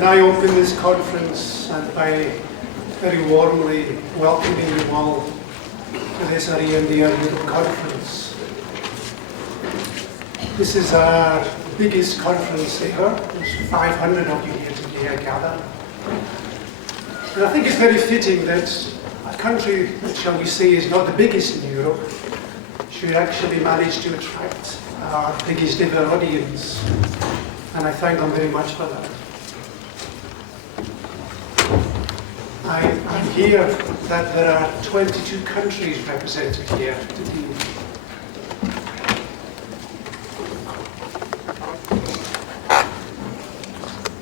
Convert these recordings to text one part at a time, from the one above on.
Can I open this conference by very warmly welcoming you all to this EMDR Europe conference. This is our biggest conference ever. There's 500 of you here today, I gather. And I think it's very fitting that a country that, shall we say, is not the biggest in Europe should actually manage to attract our biggest ever audience. And I thank them very much for that. I hear that there are 22 countries represented here today.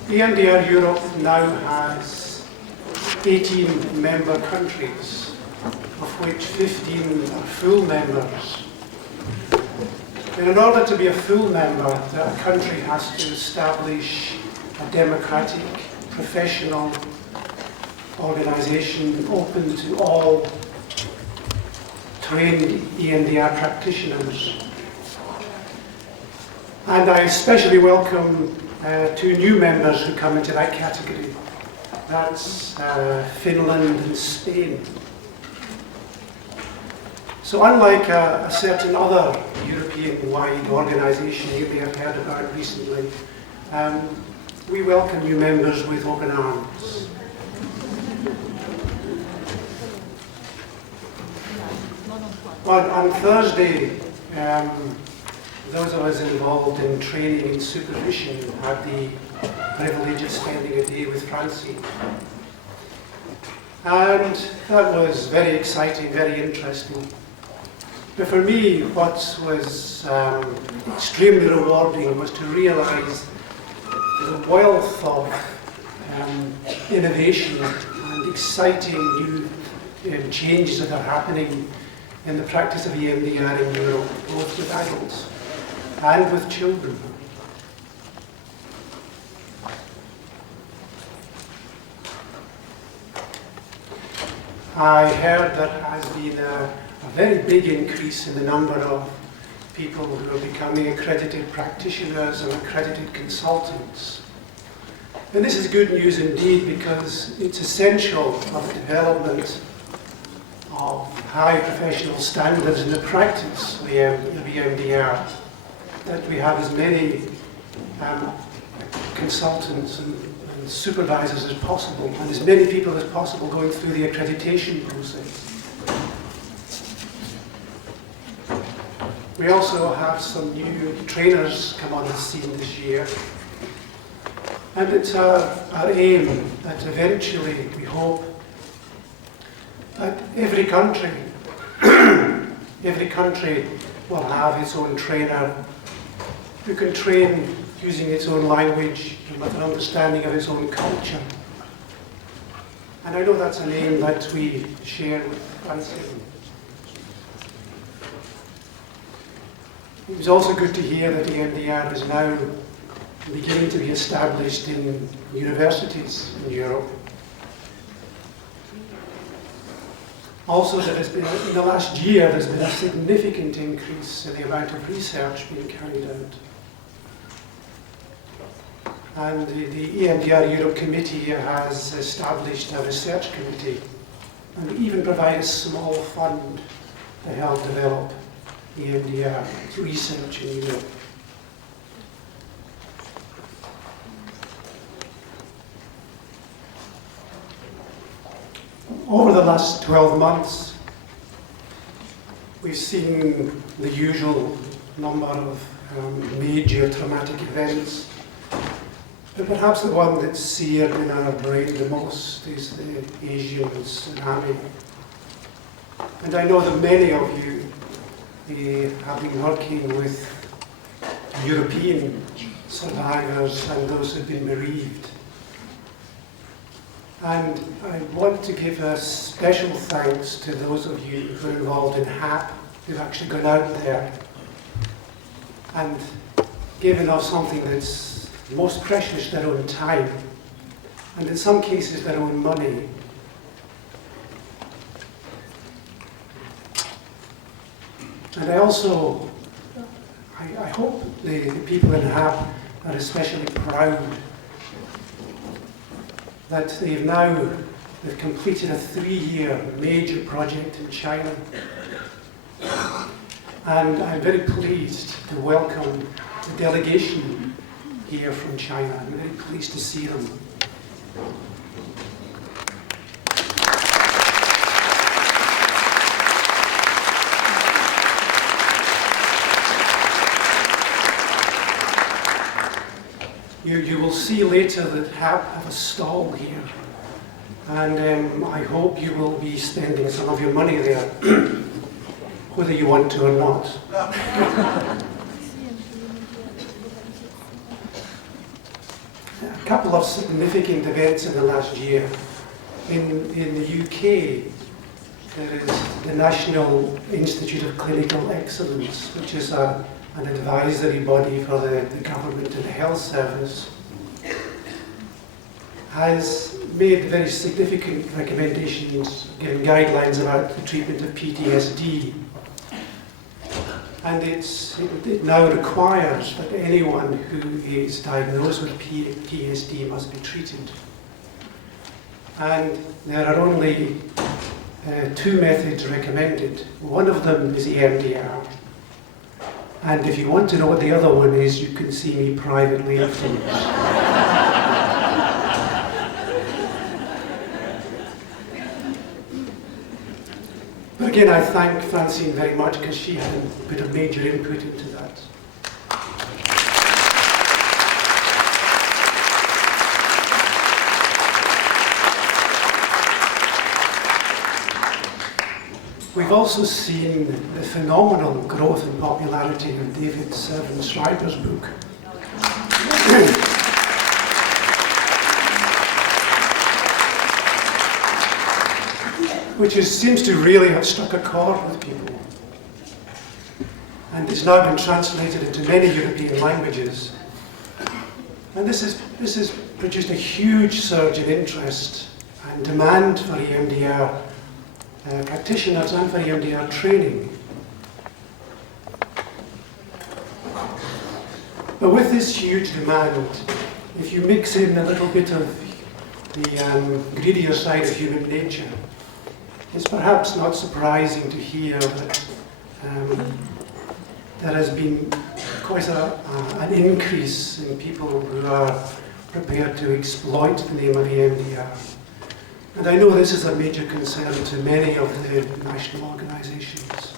EMDR Europe now has 18 member countries, of which 15 are full members. And in order to be a full member, a country has to establish a democratic, professional organisation open to all trained EMDR practitioners. And I especially welcome two new members who come into that category. That's Finland and Spain. So unlike a certain other European-wide organisation you may have heard about recently, we welcome new members with open arms. On Thursday, those of us involved in training and supervision had the privilege of spending a day with Francine. And that was very exciting, very interesting. But for me, what was extremely rewarding was to realise the wealth of innovation and exciting new changes that are happening in the practice of EMDR in Europe, both with adults and with children. I heard there has been a very big increase in the number of people who are becoming accredited practitioners and accredited consultants. And this is good news indeed, because it's essential for the development of high professional standards in the practice of EMDR, that we have as many consultants and supervisors as possible, and as many people as possible going through the accreditation process. We also have some new trainers come on the scene this year, and it's our aim that eventually, we hope, that every country will have its own trainer who can train using its own language and with an understanding of its own culture. And I know that's an aim that we share with Francine. It was also good to hear that EMDR is now beginning to be established in universities in Europe. Also, there has been, in the last year, there's been a significant increase in the amount of research being carried out. And the EMDR Europe Committee has established a research committee, and we even provide a small fund to help develop EMDR research in Europe. Over the last 12 months, we've seen the usual number of major traumatic events, but perhaps the one that's seared in our brain the most is the Asian tsunami. And I know that many of you have been working with European survivors and those who've been bereaved. And I want to give a special thanks to those of you who are involved in HAP, who've actually gone out there and given us something that's most precious, their own time, and in some cases their own money. And I also, I hope the people in HAP are especially proud that they've completed a 3-year major project in China. And I'm very pleased to welcome the delegation here from China. I'm very pleased to see them. You will see later that have a stall here, and I hope you will be spending some of your money there, whether you want to or not. A couple of significant events in the last year. In the UK, there is the National Institute of Clinical Excellence, which is an advisory body for the government and the health service, has made very significant recommendations, giving guidelines about the treatment of PTSD. And it now requires that anyone who is diagnosed with PTSD must be treated. And there are only 2 methods recommended. One of them is EMDR. And if you want to know what the other one is, you can see me privately afterwards. But again, I thank Francine very much because she had put a major input into that. We've also seen the phenomenal growth in popularity of David Schreiber's book. Which seems to really have struck a chord with people. And it's now been translated into many European languages. And this has produced a huge surge in interest and demand for EMDR practitioners and for EMDR training. But with this huge demand, if you mix in a little bit of the greedier side of human nature, it's perhaps not surprising to hear that there has been quite an increase in people who are prepared to exploit the name of EMDR. And I know this is a major concern to many of the national organisations.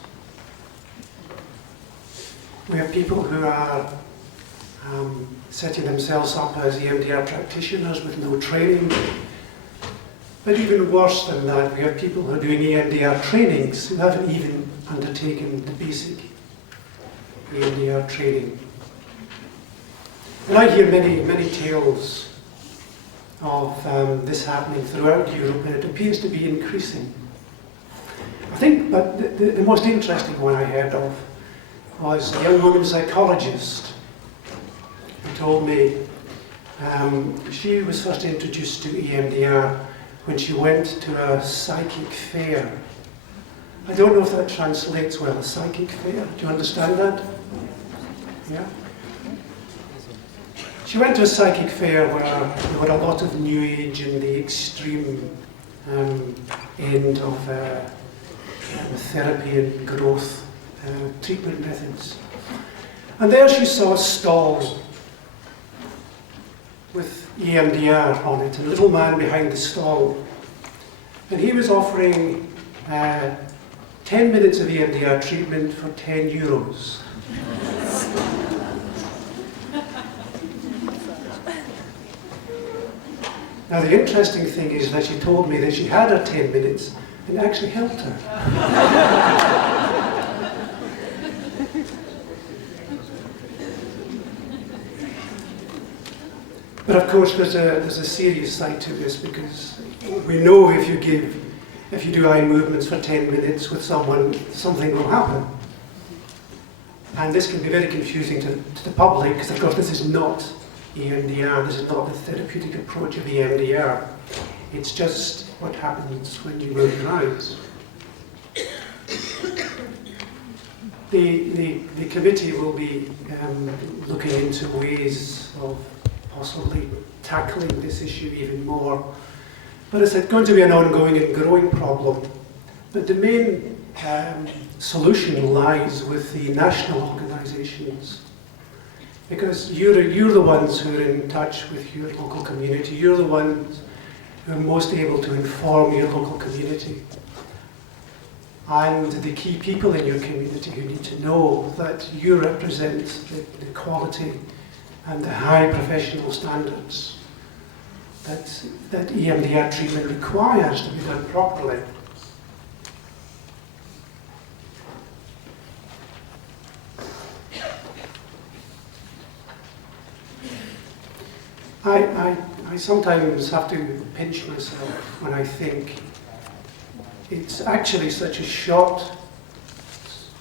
We have people who are setting themselves up as EMDR practitioners with no training. But even worse than that, we have people who are doing EMDR trainings who haven't even undertaken the basic EMDR training. And I hear many tales of this happening throughout Europe, and it appears to be increasing. I think, but the most interesting one I heard of was a young woman psychologist who told me she was first introduced to EMDR when she went to a psychic fair. I don't know if that translates well, a psychic fair. Do you understand that? Yeah? She went to a psychic fair where there were a lot of New Age and the extreme end of therapy and growth treatment methods. And there she saw a stall with EMDR on it, and a little man behind the stall. And he was offering 10 minutes of EMDR treatment for 10 euros. Now the interesting thing is that she told me that she had her 10 minutes and it actually helped her. But of course there's a serious side to this, because we know if you do eye movements for 10 minutes with someone, something will happen. And this can be very confusing to the public, because of course this is not EMDR, this is not the therapeutic approach of EMDR. It's just what happens when you move your eyes. The committee will be looking into ways of possibly tackling this issue even more. But it's going to be an ongoing and growing problem. But the main solution lies with the national organisations. Because you're the ones who are in touch with your local community. You're the ones who are most able to inform your local community. And the key people in your community who need to know that you represent the quality and the high professional standards that EMDR treatment requires to be done properly. I sometimes have to pinch myself when I think it's actually such a short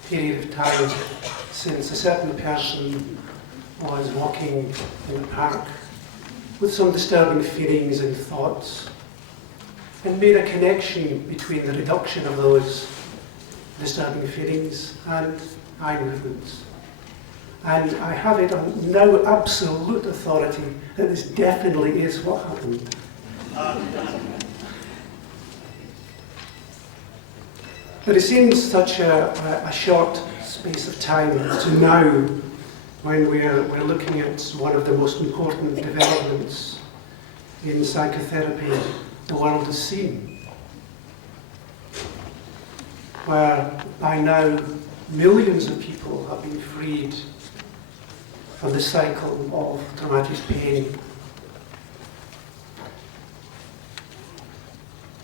period of time since a certain person was walking in the park with some disturbing feelings and thoughts and made a connection between the reduction of those disturbing feelings and eye movements. And I have it on now absolute authority that this definitely is what happened. But it seems such a short space of time to now, when we're looking at one of the most important developments in psychotherapy the world has seen, where by now millions of people have been freed from the cycle of traumatised pain.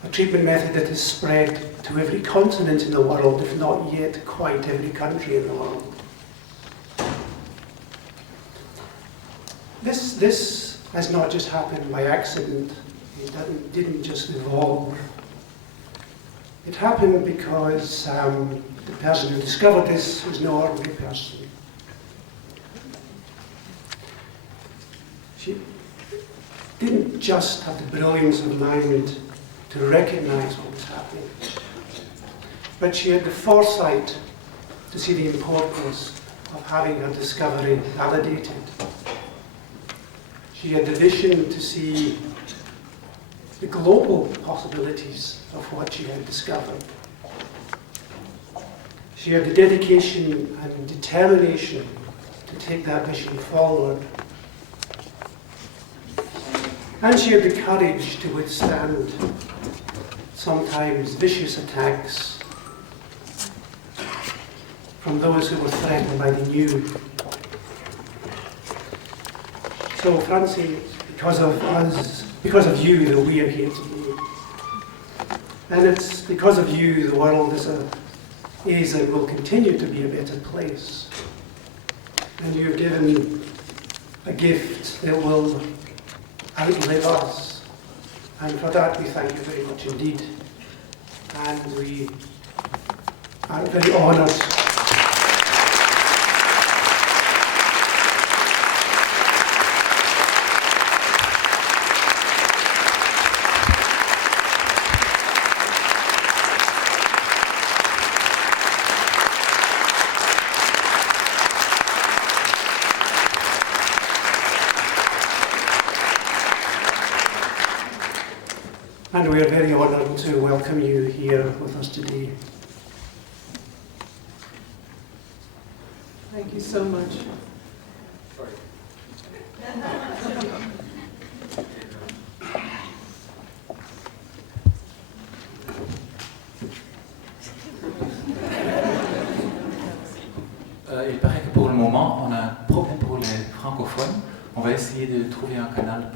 A treatment method that is spread to every continent in the world, if not yet quite every country in the world. This has not just happened by accident. It didn't just evolve. It happened because the person who discovered this was no ordinary person. She didn't just have the brilliance of mind to recognize what was happening, but she had the foresight to see the importance of having her discovery validated. She had the vision to see the global possibilities of what she had discovered. She had the dedication and determination to take that vision forward. And she had the courage to withstand sometimes vicious attacks from those who were threatened by the new. So Francine, because of us, because of you that we are here today. And it's because of you the world is and will continue to be a better place. And you've given a gift that will outlive us. And for that we thank you very much indeed. And we are very honoured. And we are very honoured to welcome you here with us today. Thank you so much. Il paraît que pour le moment, on a un problème pour les francophones. On va essayer de trouver un canal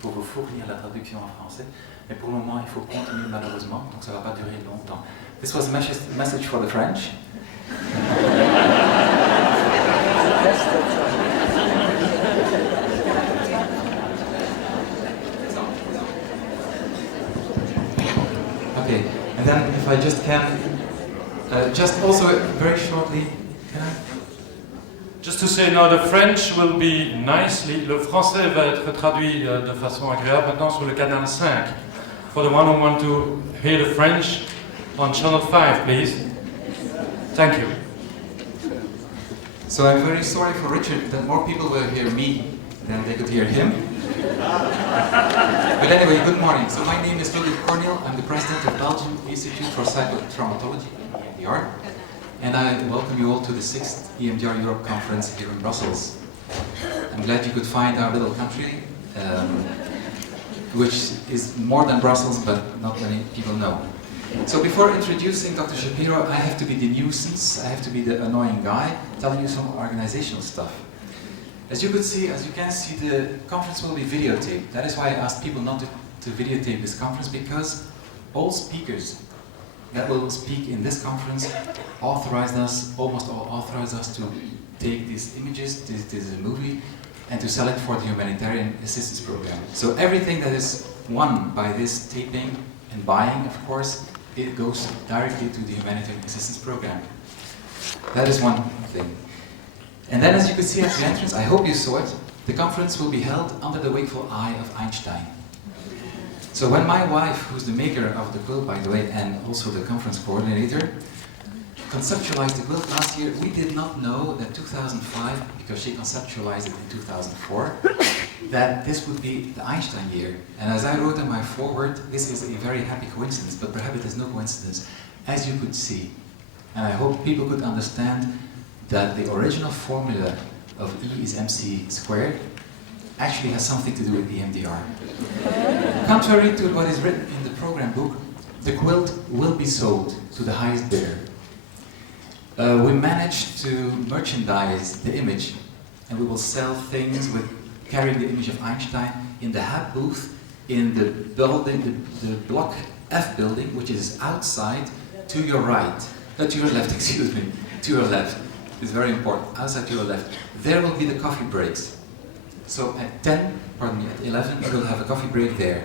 pour vous fournir la traduction en français. Mais pour le moment, il faut continuer malheureusement, donc ça ne va pas durer longtemps. This was a message for the French. Okay, and then if I just can, just also very shortly, can I? Just to say, now the French will be nicely, le français va être traduit de façon agréable maintenant sur le canal 5. For the one who want to hear the French, on channel 5, please. Thank you. So I'm very sorry for Richard that more people will hear me than they could hear him. But anyway, good morning. So my name is Philip Cornel. I'm the president of Belgium Institute for Psychotraumatology, EMDR. And I welcome you all to the 6th EMDR Europe conference here in Brussels. I'm glad you could find our little country, which is more than Brussels, but not many people know. So before introducing Dr. Shapiro, I have to be the nuisance, I have to be the annoying guy, telling you some organizational stuff. As you can see, the conference will be videotaped. That is why I asked people not to videotape this conference, because all speakers that will speak in this conference almost all authorized us to take these images, this is a movie, and to sell it for the humanitarian assistance program. So everything that is won by this taping and buying, of course, it goes directly to the humanitarian assistance program. That is one thing. And then, as you can see at the entrance, I hope you saw it, the conference will be held under the wakeful eye of Einstein. So when my wife, who's the maker of the quilt, by the way, and also the conference coordinator, conceptualized the quilt last year, we did not know that 2005, because she conceptualized it in 2004, that this would be the Einstein year. And as I wrote in my foreword, this is a very happy coincidence, but perhaps it is no coincidence, as you could see. And I hope people could understand that the original formula of E is mc squared actually has something to do with EMDR. Contrary to what is written in the program book, the quilt will be sold to the highest bidder. We managed to merchandise the image, and we will sell things with carrying the image of Einstein in the HAB booth in the building, the block F building, which is outside to your right, to your left, excuse me, to your left. It's very important, outside to your left. There will be the coffee breaks. So at 11, we will have a coffee break there.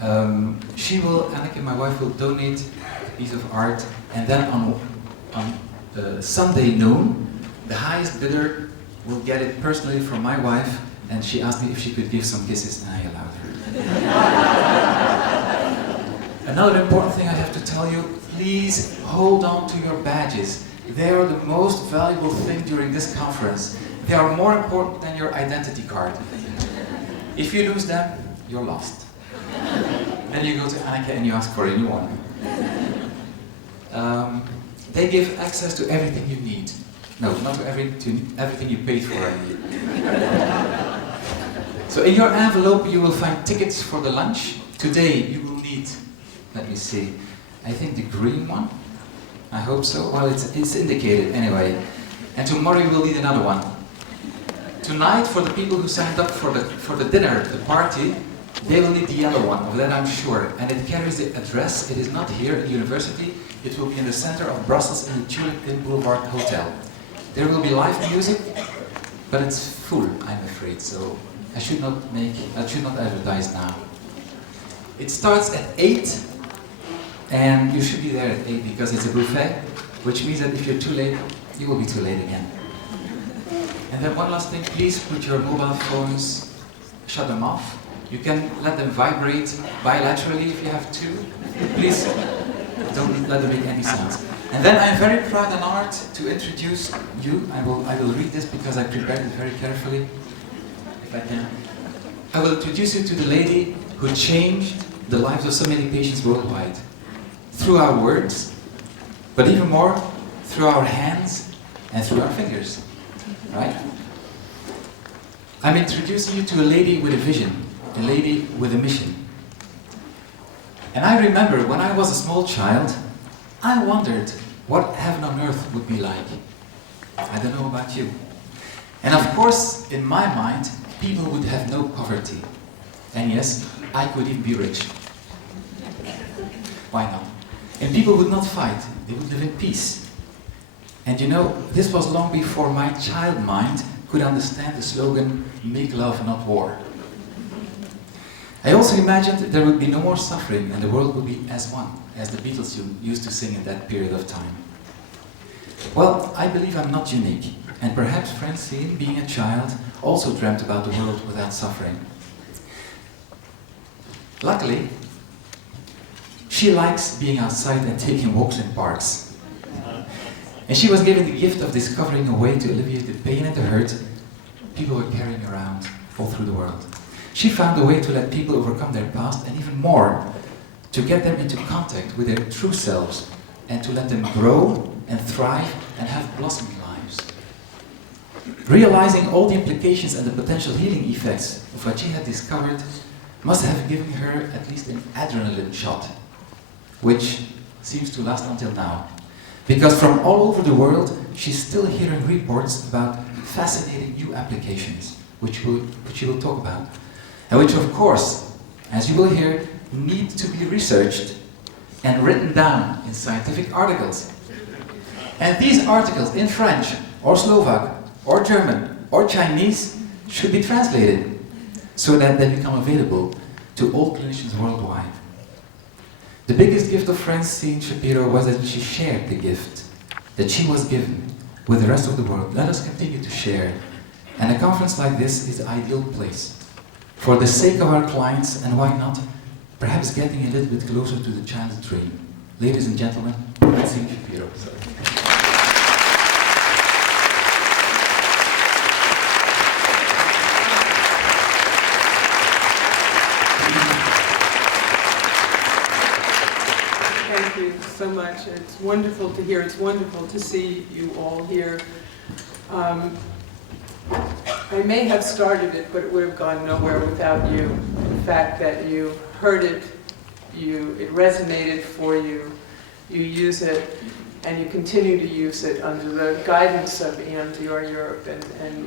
Anneke, my wife, will donate a piece of art, and then on Sunday noon, the highest bidder will get it personally from my wife, and she asked me if she could give some kisses, and I allowed her. Another important thing I have to tell you, please hold on to your badges. They are the most valuable thing during this conference. They are more important than your identity card. If you lose them, you're lost. Then you go to Anneke and you ask for a new one. They give access to everything you need. No, not to everything you paid for. So in your envelope you will find tickets for the lunch. Today you will need, let me see, I think the green one. I hope so. Well, it's indicated anyway. And tomorrow you will need another one. Tonight, for the people who signed up for the dinner, the party, they will need the yellow one, of that I'm sure. And it carries the address. It is not here at the university. It will be in the center of Brussels in the Tulip Boulevard Hotel. There will be live music, but it's full, I'm afraid. So I should not advertise now. It starts at 8, and you should be there at 8 because it's a buffet, which means that if you're too late, you will be too late again. And then one last thing, please put your mobile phones, shut them off. You can let them vibrate bilaterally if you have to. Please don't let them make any sounds. And then I'm very proud and honored to introduce you. I will read this because I prepared it very carefully, if I can. I will introduce you to the lady who changed the lives of so many patients worldwide. Through our words, but even more, through our hands and through our fingers. Right? I'm introducing you to a lady with a vision, a lady with a mission. And I remember when I was a small child, I wondered what heaven on earth would be like. I don't know about you. And of course, in my mind, people would have no poverty. And yes, I could even be rich. Why not? And people would not fight, they would live in peace. And you know, this was long before my child mind could understand the slogan, make love, not war. I also imagined there would be no more suffering and the world would be as one, as the Beatles used to sing in that period of time. Well, I believe I'm not unique, and perhaps Francine, being a child, also dreamt about the world without suffering. Luckily, she likes being outside and taking walks in parks. And she was given the gift of discovering a way to alleviate the pain and the hurt people were carrying around all through the world. She found a way to let people overcome their past, and even more, to get them into contact with their true selves, and to let them grow and thrive and have blossoming lives. Realizing all the implications and the potential healing effects of what she had discovered must have given her at least an adrenaline shot, which seems to last until now. Because from all over the world, she's still hearing reports about fascinating new applications, which she will talk about, and which, of course, as you will hear, need to be researched and written down in scientific articles. And these articles in French, or Slovak, or German, or Chinese should be translated so that they become available to all clinicians worldwide. The biggest gift of Francine Shapiro was that she shared the gift that she was given with the rest of the world. Let us continue to share. And a conference like this is the ideal place for the sake of our clients, and why not, perhaps getting a little bit closer to the child's dream. Ladies and gentlemen, Francine Shapiro. Thank you so much. It's wonderful to hear. It's wonderful to see you all here. I may have started it, but it would have gone nowhere without you. The fact that you heard it, it resonated for you, you use it, and you continue to use it under the guidance of EMDR Europe and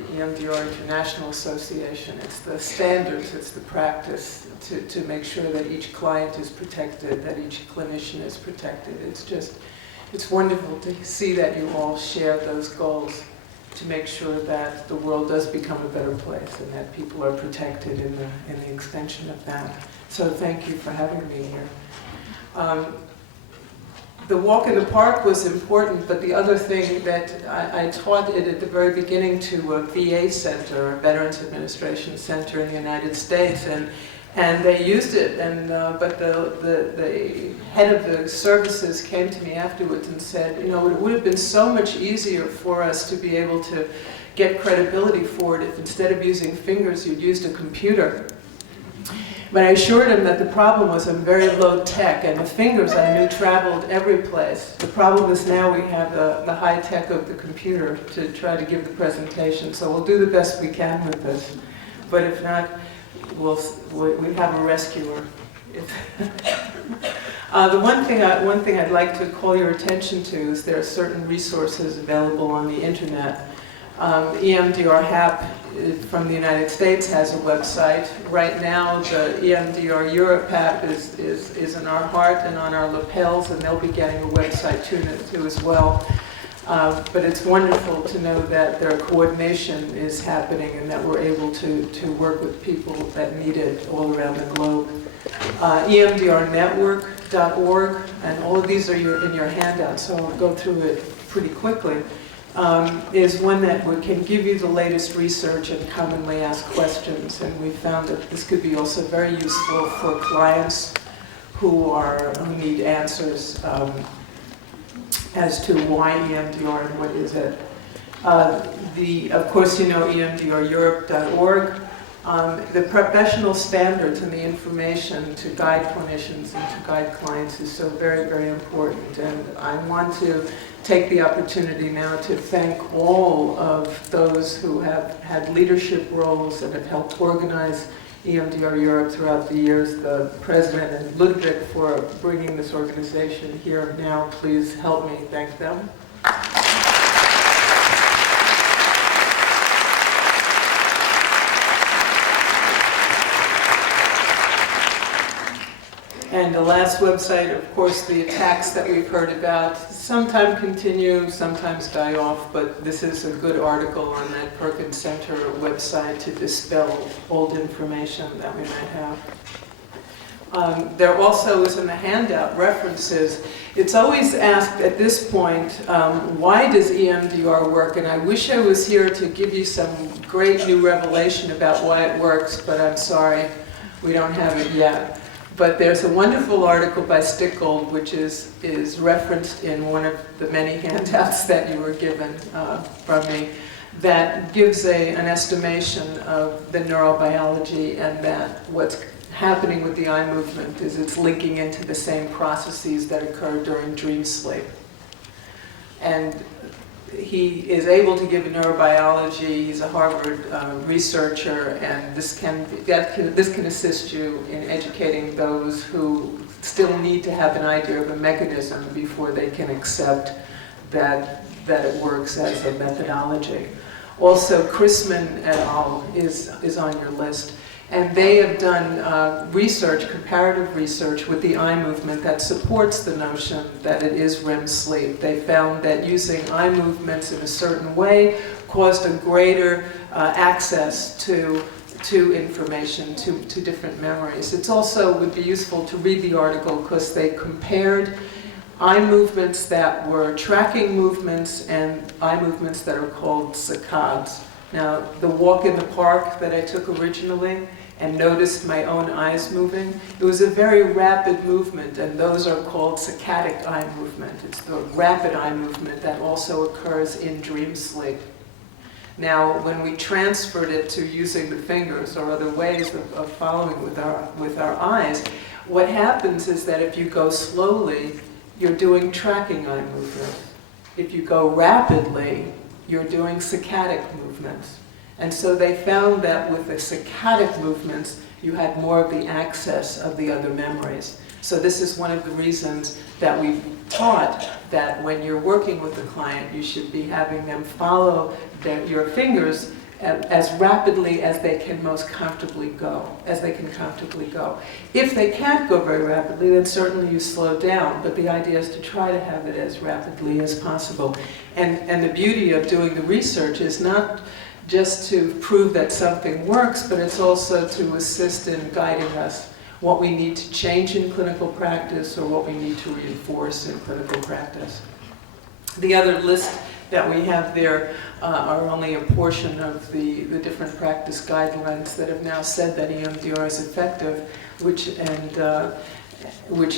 EMDR International Association. It's the standards, it's the practice to make sure that each client is protected, that each clinician is protected. It's wonderful to see that you all share those goals, to make sure that the world does become a better place and that people are protected in the extension of that. So thank you for having me here. The walk in the park was important, but the other thing that I taught it at the very beginning to a VA center, a Veterans Administration Center in the United States, and they used it, but the head of the services came to me afterwards and said, you know, it would have been so much easier for us to be able to get credibility for it if instead of using fingers you'd used a computer. But I assured him that the problem was I'm very low tech, and the fingers I knew traveled every place. The problem is now we have the high tech of the computer to try to give the presentation, so we'll do the best we can with this. But if not, we have a rescuer. The one thing I'd like to call your attention to is there are certain resources available on the internet. EMDR HAP from the United States has a website. Right now, the EMDR Europe HAP is in our heart and on our lapels, and they'll be getting a website too as well. But it's wonderful to know that their coordination is happening and that we're able to work with people that need it all around the globe. EMDRnetwork.org, and all of these are in your handout, so I'll go through it pretty quickly, is one that can give you the latest research and commonly asked questions. And we found that this could be also very useful for clients who need answers as to why EMDR and what is it. Of course, you know EMDREurope.org. The professional standards and the information to guide clinicians and to guide clients is so very, very important. And I want to take the opportunity now to thank all of those who have had leadership roles and have helped organize EMDR Europe throughout the years, the president and Ludwig for bringing this organization here now. Please help me thank them. And the last website, of course, the attacks that we've heard about sometimes continue, sometimes die off, but this is a good article on that Perkins Center website to dispel old information that we might have. There also is in the handout references. It's always asked at this point, why does EMDR work? And I wish I was here to give you some great new revelation about why it works, but I'm sorry, we don't have it yet. But there's a wonderful article by Stickgold, which is referenced in one of the many handouts that you were given from me. that gives an estimation of the neurobiology, and that what's happening with the eye movement is it's linking into the same processes that occur during dream sleep. And he is able to give a neurobiology. He's a Harvard researcher, and this can assist you in educating those who still need to have an idea of a mechanism before they can accept that it works as a methodology. Also, Chrisman et al. is on your list. And they have done research, comparative research with the eye movement that supports the notion that it is REM sleep. They found that using eye movements in a certain way caused a greater access to information, to different memories. It also would be useful to read the article because they compared eye movements that were tracking movements and eye movements that are called saccades. Now, the walk in the park that I took originally and noticed my own eyes moving, it was a very rapid movement, and those are called saccadic eye movement. It's the rapid eye movement that also occurs in dream sleep. Now, when we transferred it to using the fingers or other ways of following with our eyes, what happens is that if you go slowly, you're doing tracking eye movement. If you go rapidly, you're doing saccadic movements. And so they found that with the saccadic movements, you had more of the access of the other memories. So this is one of the reasons that we taught that when you're working with the client, you should be having them follow your fingers as rapidly as they can most comfortably go, If they can't go very rapidly, then certainly you slow down, but the idea is to try to have it as rapidly as possible. And the beauty of doing the research is not just to prove that something works, but it's also to assist in guiding us what we need to change in clinical practice or what we need to reinforce in clinical practice. The other list that we have there are only a portion of the different practice guidelines that have now said that EMDR is effective, which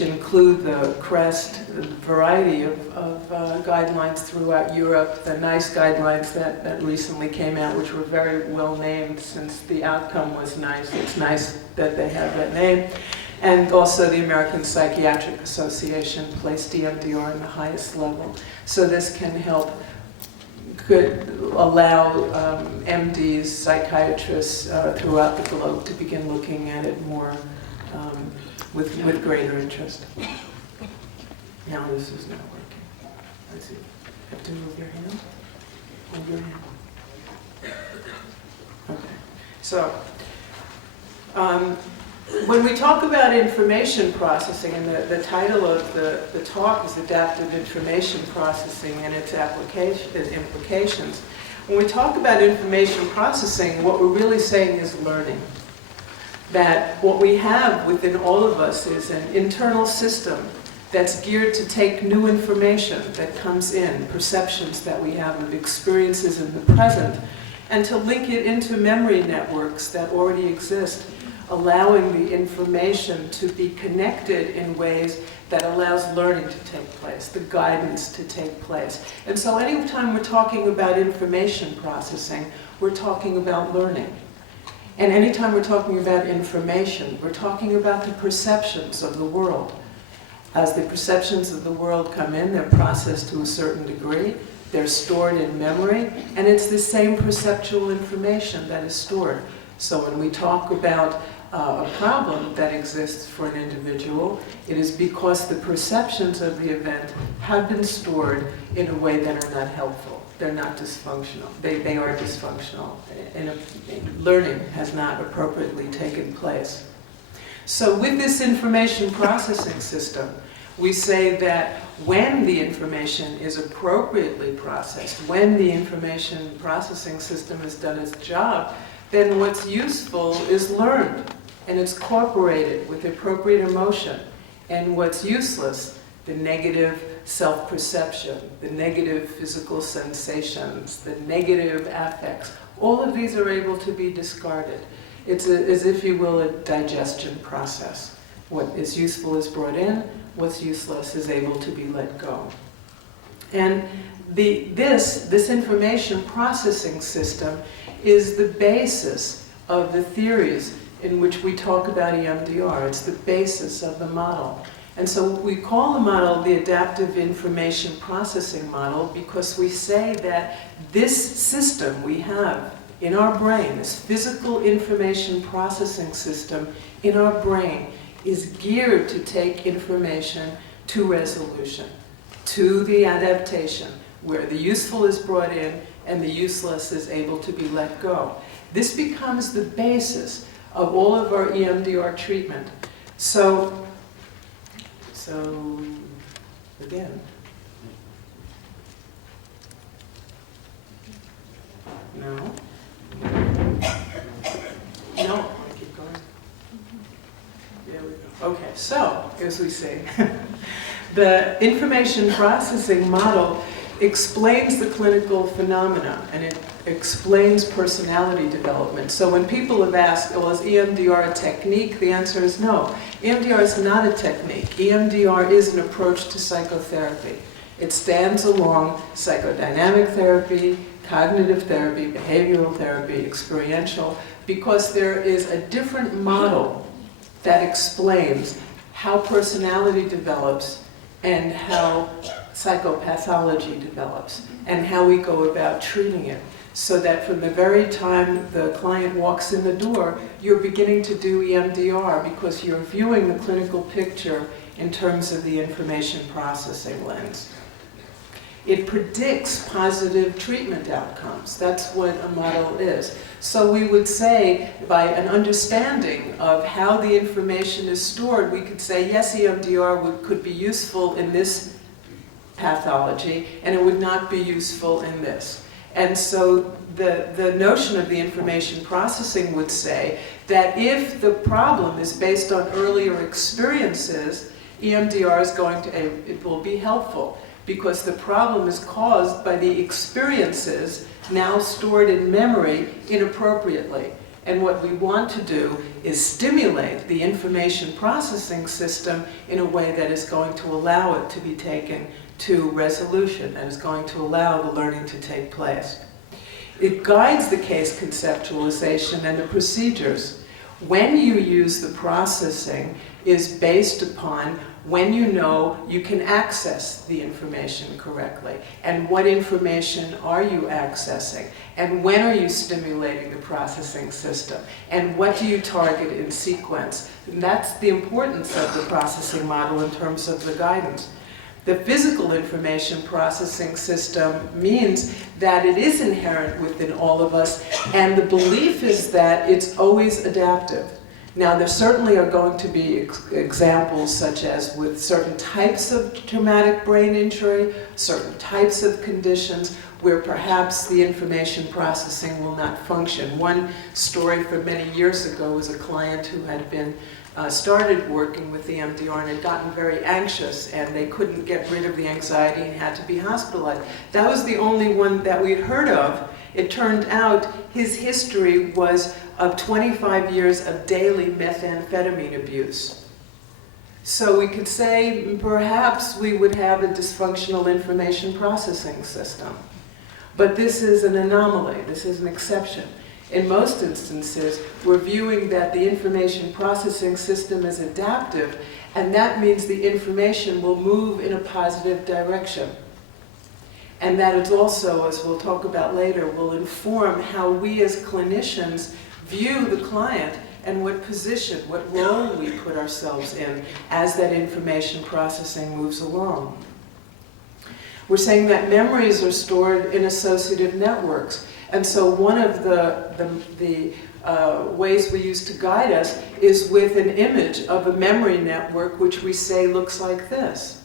include the CREST, the variety of guidelines throughout Europe, the NICE guidelines that recently came out, which were very well named since the outcome was nice. It's nice that they have that name. And also the American Psychiatric Association placed EMDR in the highest level. So this can help allow MDs, psychiatrists throughout the globe to begin looking at it more with greater interest. Now this is not working. Let's see. You have to move your hand. Move your hand. Okay. So, when we talk about information processing, and the title of the talk is Adaptive Information Processing and its implications. When we talk about information processing, what we're really saying is learning. That what we have within all of us is an internal system that's geared to take new information that comes in, perceptions that we have of experiences in the present, and to link it into memory networks that already exist, allowing the information to be connected in ways that allows learning to take place, the guidance to take place. And so anytime we're talking about information processing, we're talking about learning. And anytime we're talking about information, we're talking about the perceptions of the world. As the perceptions of the world come in, they're processed to a certain degree, they're stored in memory, and it's the same perceptual information that is stored. So when we talk about a problem that exists for an individual, it is because the perceptions of the event have been stored in a way that are not helpful. They're not dysfunctional. They are dysfunctional. Learning has not appropriately taken place. So with this information processing system, we say that when the information is appropriately processed, when the information processing system has done its job, then what's useful is learned, and it's incorporated with appropriate emotion. And what's useless, the negative self-perception, the negative physical sensations, the negative affects, all of these are able to be discarded. It's as if you will, a digestion process. What is useful is brought in, what's useless is able to be let go. And this information processing system is the basis of the theories in which we talk about EMDR. It's the basis of the model. And so we call the model the adaptive information processing model because we say that this system we have in our brain, this physical information processing system in our brain, is geared to take information to resolution, to the adaptation, where the useful is brought in and the useless is able to be let go. This becomes the basis of all of our EMDR treatment. So again, no, I keep going. There we go. Okay, so as we say, the information processing model explains the clinical phenomena, and it explains personality development. So when people have asked, well, is EMDR a technique? The answer is no. EMDR is not a technique. EMDR is an approach to psychotherapy. It stands along psychodynamic therapy, cognitive therapy, behavioral therapy, experiential, because there is a different model that explains how personality develops and how psychopathology develops, and how we go about treating it. So that from the very time the client walks in the door, you're beginning to do EMDR because you're viewing the clinical picture in terms of the information processing lens. It predicts positive treatment outcomes. That's what a model is. So we would say, by an understanding of how the information is stored, we could say, yes, EMDR could be useful in this pathology, and it would not be useful in this. And so the notion of the information processing would say that if the problem is based on earlier experiences, EMDR is it will be helpful, because the problem is caused by the experiences now stored in memory inappropriately. And what we want to do is stimulate the information processing system in a way that is going to allow it to be taken to resolution and is going to allow the learning to take place. It guides the case conceptualization and the procedures. When you use the processing is based upon when you know you can access the information correctly, and what information are you accessing, and when are you stimulating the processing system, and what do you target in sequence. And that's the importance of the processing model in terms of the guidance. The physical information processing system means that it is inherent within all of us, and the belief is that it's always adaptive. Now, there certainly are going to be examples such as with certain types of traumatic brain injury, certain types of conditions where perhaps the information processing will not function. One story from many years ago was a client who had been started working with EMDR and had gotten very anxious, and they couldn't get rid of the anxiety and had to be hospitalized. That was the only one that we'd heard of. It turned out his history was of 25 years of daily methamphetamine abuse. So we could say perhaps we would have a dysfunctional information processing system. But this is an anomaly, this is an exception. In most instances, we're viewing that the information processing system is adaptive, and that means the information will move in a positive direction. And that it also, as we'll talk about later, will inform how we as clinicians view the client and what position, what role we put ourselves in as that information processing moves along. We're saying that memories are stored in associative networks. And so one of the ways we use to guide us is with an image of a memory network, which we say looks like this.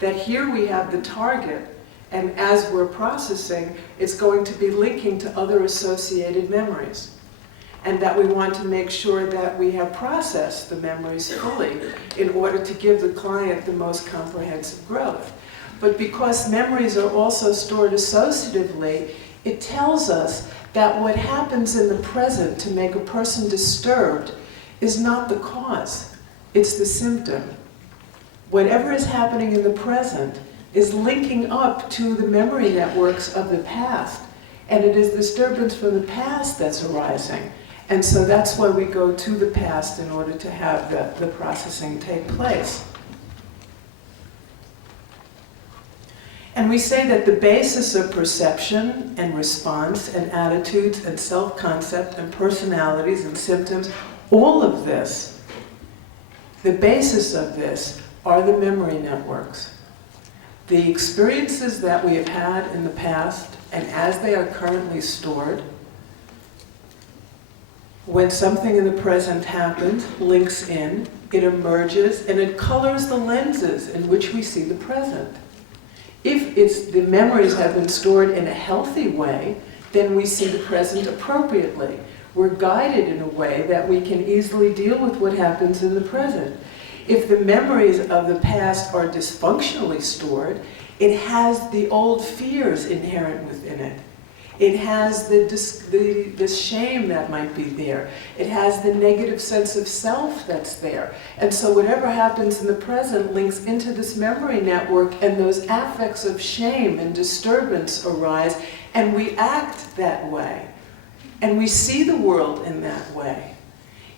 That here we have the target, and as we're processing, it's going to be linking to other associated memories. And that we want to make sure that we have processed the memories fully in order to give the client the most comprehensive growth. But because memories are also stored associatively, it tells us that what happens in the present to make a person disturbed is not the cause, it's the symptom. Whatever is happening in the present is linking up to the memory networks of the past. And it is disturbance from the past that's arising. And so that's why we go to the past in order to have the processing take place. And we say that the basis of perception and response and attitudes and self-concept and personalities and symptoms, all of this, the basis of this are the memory networks. The experiences that we have had in the past, and as they are currently stored, when something in the present happens, links in, it emerges, and it colors the lenses in which we see the present. If the memories have been stored in a healthy way, then we see the present appropriately. We're guided in a way that we can easily deal with what happens in the present. If the memories of the past are dysfunctionally stored, it has the old fears inherent within it. It has the shame that might be there. It has the negative sense of self that's there. And so whatever happens in the present links into this memory network, and those affects of shame and disturbance arise, and we act that way. And we see the world in that way.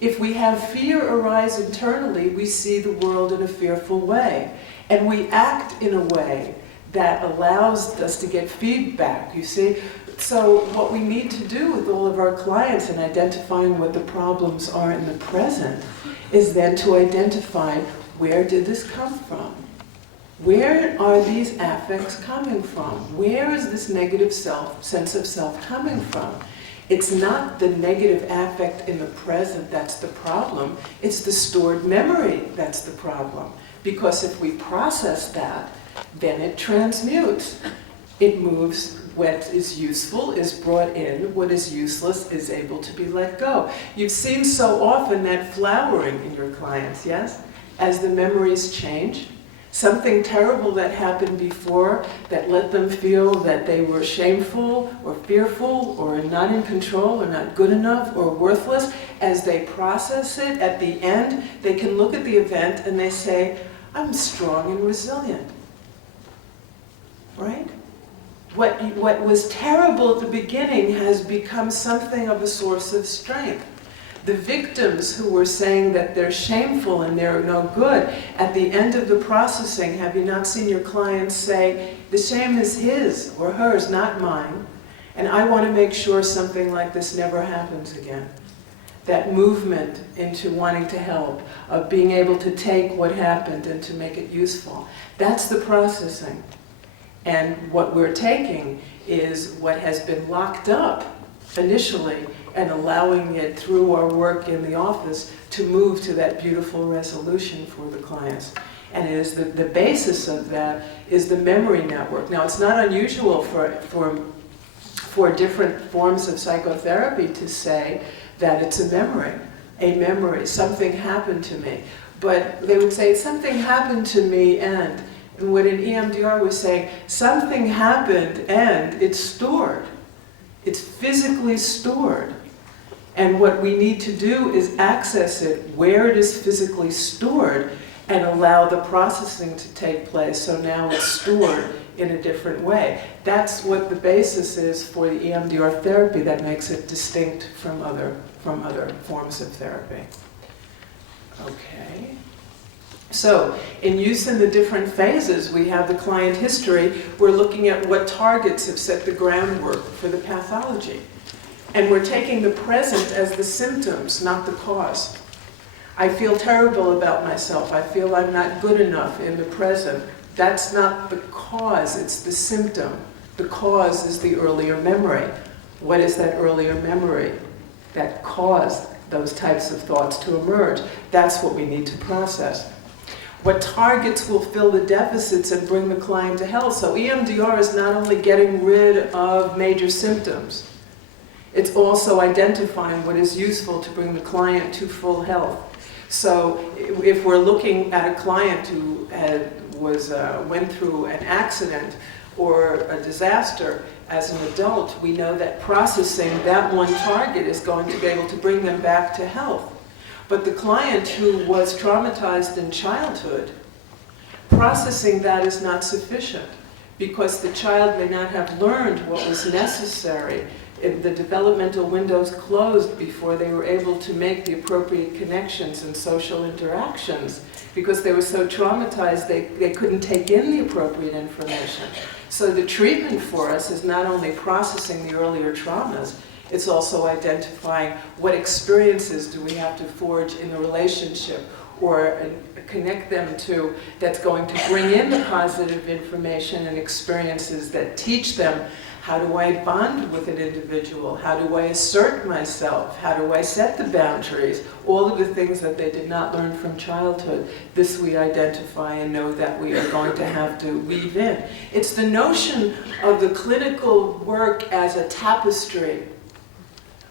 If we have fear arise internally, we see the world in a fearful way. And we act in a way that allows us to get feedback, you see. So what we need to do with all of our clients in identifying what the problems are in the present is then to identify, where did this come from? Where are these affects coming from? Where is this negative sense of self coming from? It's not the negative affect in the present that's the problem, it's the stored memory that's the problem. Because if we process that, then it transmutes. It moves. What is useful is brought in, what is useless is able to be let go. You've seen so often that flowering in your clients, yes? As the memories change, something terrible that happened before that let them feel that they were shameful or fearful or not in control or not good enough or worthless, as they process it, at the end, they can look at the event and they say, I'm strong and resilient, right? What was terrible at the beginning has become something of a source of strength. The victims who were saying that they're shameful and they're no good, at the end of the processing, have you not seen your clients say, the shame is his or hers, not mine, and I want to make sure something like this never happens again. That movement into wanting to help, of being able to take what happened and to make it useful, that's the processing. And what we're taking is what has been locked up initially and allowing it through our work in the office to move to that beautiful resolution for the clients. And it is the basis of that is the memory network. Now, it's not unusual for different forms of psychotherapy to say that it's a memory, something happened to me. But they would say, something happened to me and what in EMDR we're saying, something happened and it's stored. It's physically stored. And what we need to do is access it where it is physically stored and allow the processing to take place. So now it's stored in a different way. That's what the basis is for the EMDR therapy that makes it distinct from other forms of therapy. Okay. So, in use in the different phases, we have the client history. We're looking at what targets have set the groundwork for the pathology. And we're taking the present as the symptoms, not the cause. I feel terrible about myself. I feel I'm not good enough in the present. That's not the cause, it's the symptom. The cause is the earlier memory. What is that earlier memory that caused those types of thoughts to emerge? That's what we need to process. What targets will fill the deficits and bring the client to health? So EMDR is not only getting rid of major symptoms, it's also identifying what is useful to bring the client to full health. So if we're looking at a client who went through an accident or a disaster as an adult, we know that processing that one target is going to be able to bring them back to health. But the client who was traumatized in childhood, processing that is not sufficient because the child may not have learned what was necessary. If the developmental windows closed before they were able to make the appropriate connections and social interactions because they were so traumatized they couldn't take in the appropriate information. So the treatment for us is not only processing the earlier traumas, it's also identifying what experiences do we have to forge in the relationship or connect them to that's going to bring in the positive information and experiences that teach them how do I bond with an individual, how do I assert myself, how do I set the boundaries, all of the things that they did not learn from childhood. This we identify and know that we are going to have to weave in. It's the notion of the clinical work as a tapestry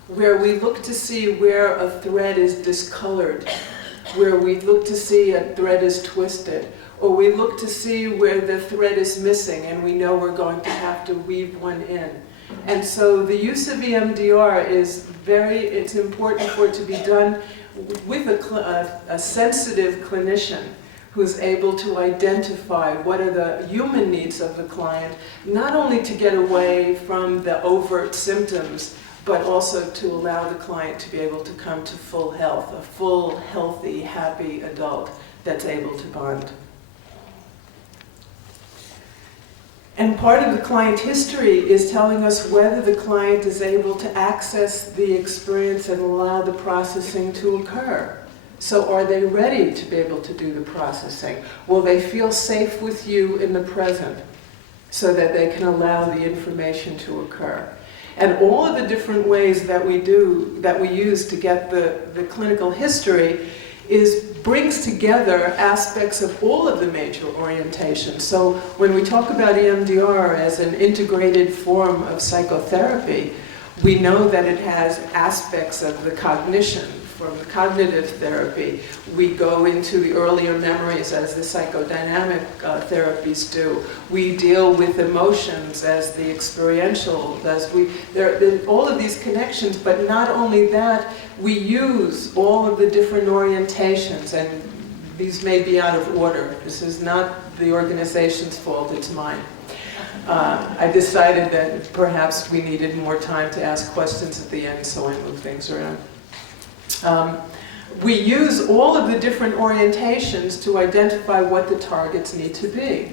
where we look to see where a thread is discolored, where we look to see a thread is twisted, or we look to see where the thread is missing and we know we're going to have to weave one in. And so the use of EMDR is it's important for it to be done with a sensitive clinician who's able to identify what are the human needs of the client, not only to get away from the overt symptoms, but also to allow the client to be able to come to full health, a full, healthy, happy adult that's able to bond. And part of the client history is telling us whether the client is able to access the experience and allow the processing to occur. So are they ready to be able to do the processing? Will they feel safe with you in the present so that they can allow the information to occur? And all of the different ways that we use to get the clinical history brings together aspects of all of the major orientations. So when we talk about EMDR as an integrated form of psychotherapy, we know that it has aspects of the cognition. From the cognitive therapy, we go into the earlier memories as the psychodynamic therapies do. We deal with emotions as the experiential, there are all of these connections, but not only that, we use all of the different orientations, and these may be out of order. This is not the organization's fault, it's mine. I decided that perhaps we needed more time to ask questions at the end, so I moved things around. We use all of the different orientations to identify what the targets need to be.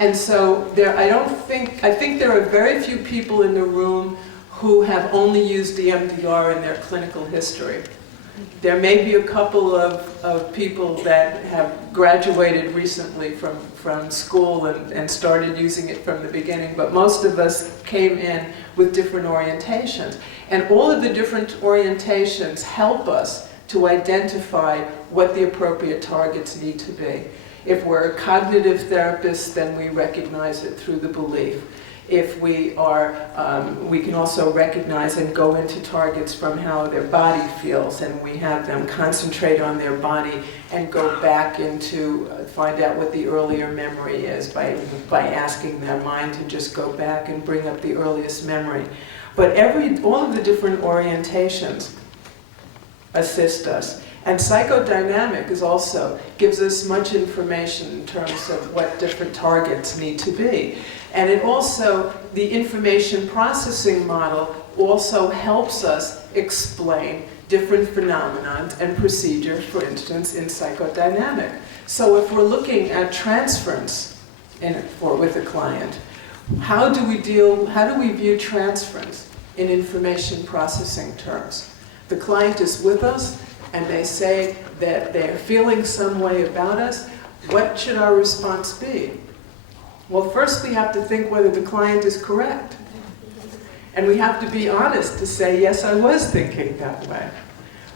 And so I think there are very few people in the room who have only used EMDR in their clinical history. There may be a couple of people that have graduated recently from school and started using it from the beginning, but most of us came in with different orientations. And all of the different orientations help us to identify what the appropriate targets need to be. If we're cognitive therapists, then we recognize it through the belief. If we are, we can also recognize and go into targets from how their body feels, and we have them concentrate on their body and go back into, find out what the earlier memory is by asking their mind to just go back and bring up the earliest memory. But all of the different orientations assist us. And psychodynamic gives us much information in terms of what different targets need to be. And it also, the information processing model also helps us explain different phenomena and procedures, for instance, in psychodynamic. So if we're looking at transference with a client, how do we view transference in information processing terms? The client is with us, and they say that they're feeling some way about us. What should our response be? Well, first we have to think whether the client is correct. And we have to be honest to say, yes, I was thinking that way.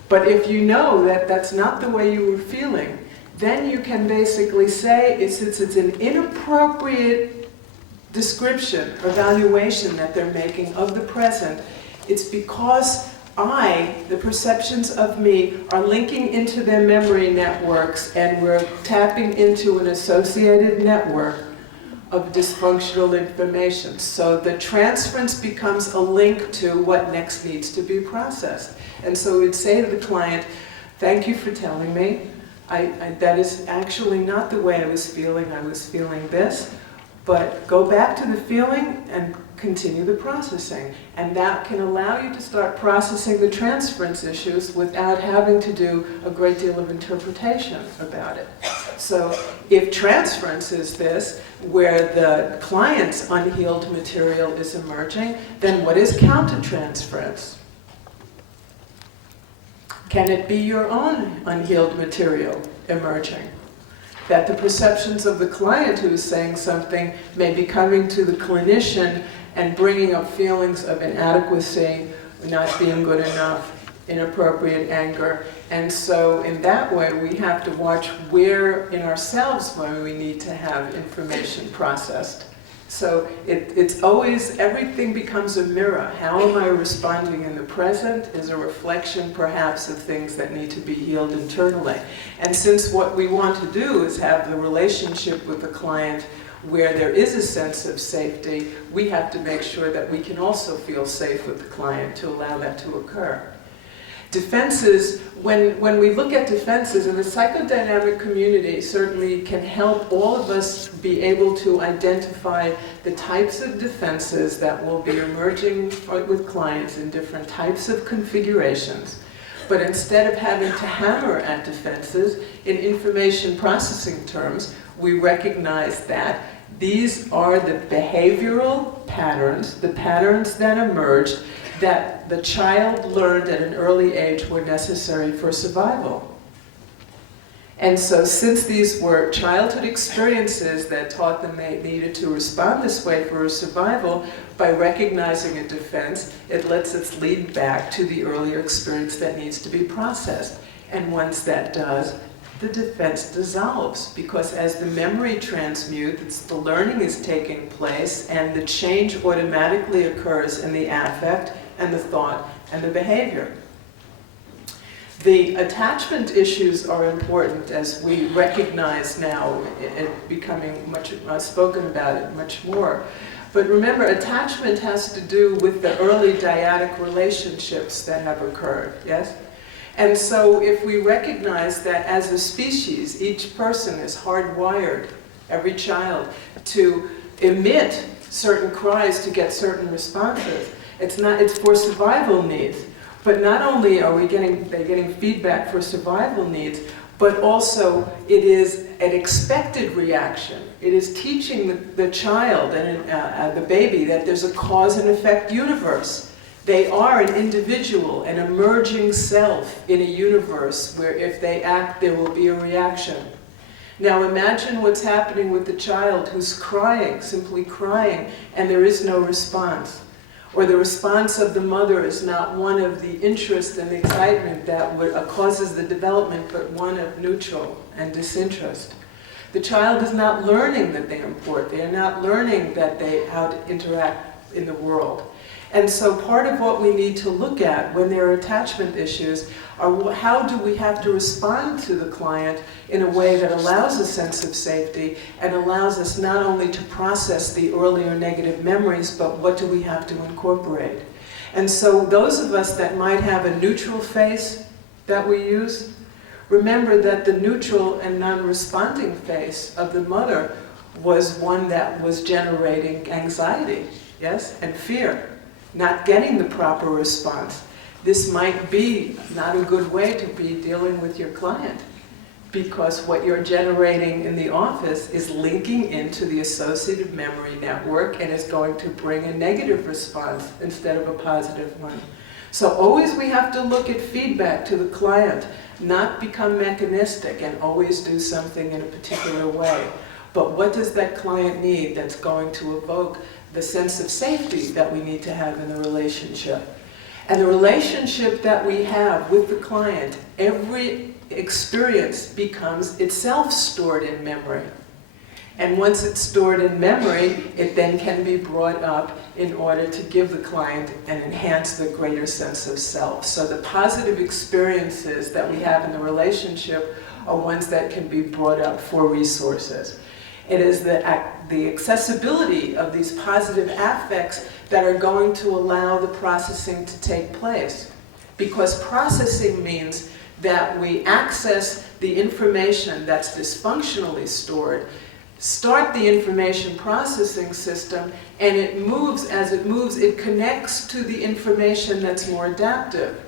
But if you know that that's not the way you were feeling, then you can basically say, since it's an inappropriate description, evaluation that they're making of the present, it's because the perceptions of me are linking into their memory networks, and we're tapping into an associated network of dysfunctional information. So the transference becomes a link to what next needs to be processed. And so we'd say to the client, thank you for telling me. that is actually not the way I was feeling this, but go back to the feeling and continue the processing. And that can allow you to start processing the transference issues without having to do a great deal of interpretation about it. So if transference is this, where the client's unhealed material is emerging, then what is countertransference? Can it be your own unhealed material emerging? That the perceptions of the client who is saying something may be coming to the clinician and bringing up feelings of inadequacy, not being good enough, inappropriate anger. And so in that way, we have to watch where in ourselves when we need to have information processed. So it's always, everything becomes a mirror. How am I responding in the present is a reflection perhaps of things that need to be healed internally. And since what we want to do is have the relationship with the client where there is a sense of safety, we have to make sure that we can also feel safe with the client to allow that to occur. Defenses, when we look at defenses, and the psychodynamic community certainly can help all of us be able to identify the types of defenses that will be emerging with clients in different types of configurations. But instead of having to hammer at defenses, in information processing terms, we recognize that these are the behavioral patterns, the patterns that emerged that the child learned at an early age were necessary for survival. And so since these were childhood experiences that taught them they needed to respond this way for survival, by recognizing a defense, it lets us lead back to the earlier experience that needs to be processed. And once that does, the defense dissolves, because as the memory transmutes, the learning is taking place, and the change automatically occurs in the affect and the thought and the behavior. The attachment issues are important, as we recognize now, it becoming much spoken about it much more. But remember, attachment has to do with the early dyadic relationships that have occurred, yes? And so if we recognize that as a species, each person is hardwired, every child, to emit certain cries to get certain responses, it's for survival needs. But not only are they getting feedback for survival needs, but also it is an expected reaction. It is teaching the child and the baby that there's a cause and effect universe. They are an individual, an emerging self in a universe where if they act, there will be a reaction. Now imagine what's happening with the child who's crying, simply crying, and there is no response. Or the response of the mother is not one of the interest and excitement that causes the development, but one of neutral and disinterest. The child is not learning that they are important. They are not learning how to interact in the world. And so part of what we need to look at when there are attachment issues are how do we have to respond to the client in a way that allows a sense of safety and allows us not only to process the earlier negative memories, but what do we have to incorporate. And so those of us that might have a neutral face that we use, remember that the neutral and non-responding face of the mother was one that was generating anxiety, yes, and fear. Not getting the proper response. This might be not a good way to be dealing with your client, because what you're generating in the office is linking into the associative memory network and is going to bring a negative response instead of a positive one. So always we have to look at feedback to the client, not become mechanistic and always do something in a particular way. But what does that client need that's going to evoke the sense of safety that we need to have in the relationship? And the relationship that we have with the client, every experience becomes itself stored in memory. And once it's stored in memory, it then can be brought up in order to give the client and enhance the greater sense of self. So the positive experiences that we have in the relationship are ones that can be brought up for resources. It is the accessibility of these positive affects that are going to allow the processing to take place. Because processing means that we access the information that's dysfunctionally stored, start the information processing system, and it moves, as it moves, it connects to the information that's more adaptive.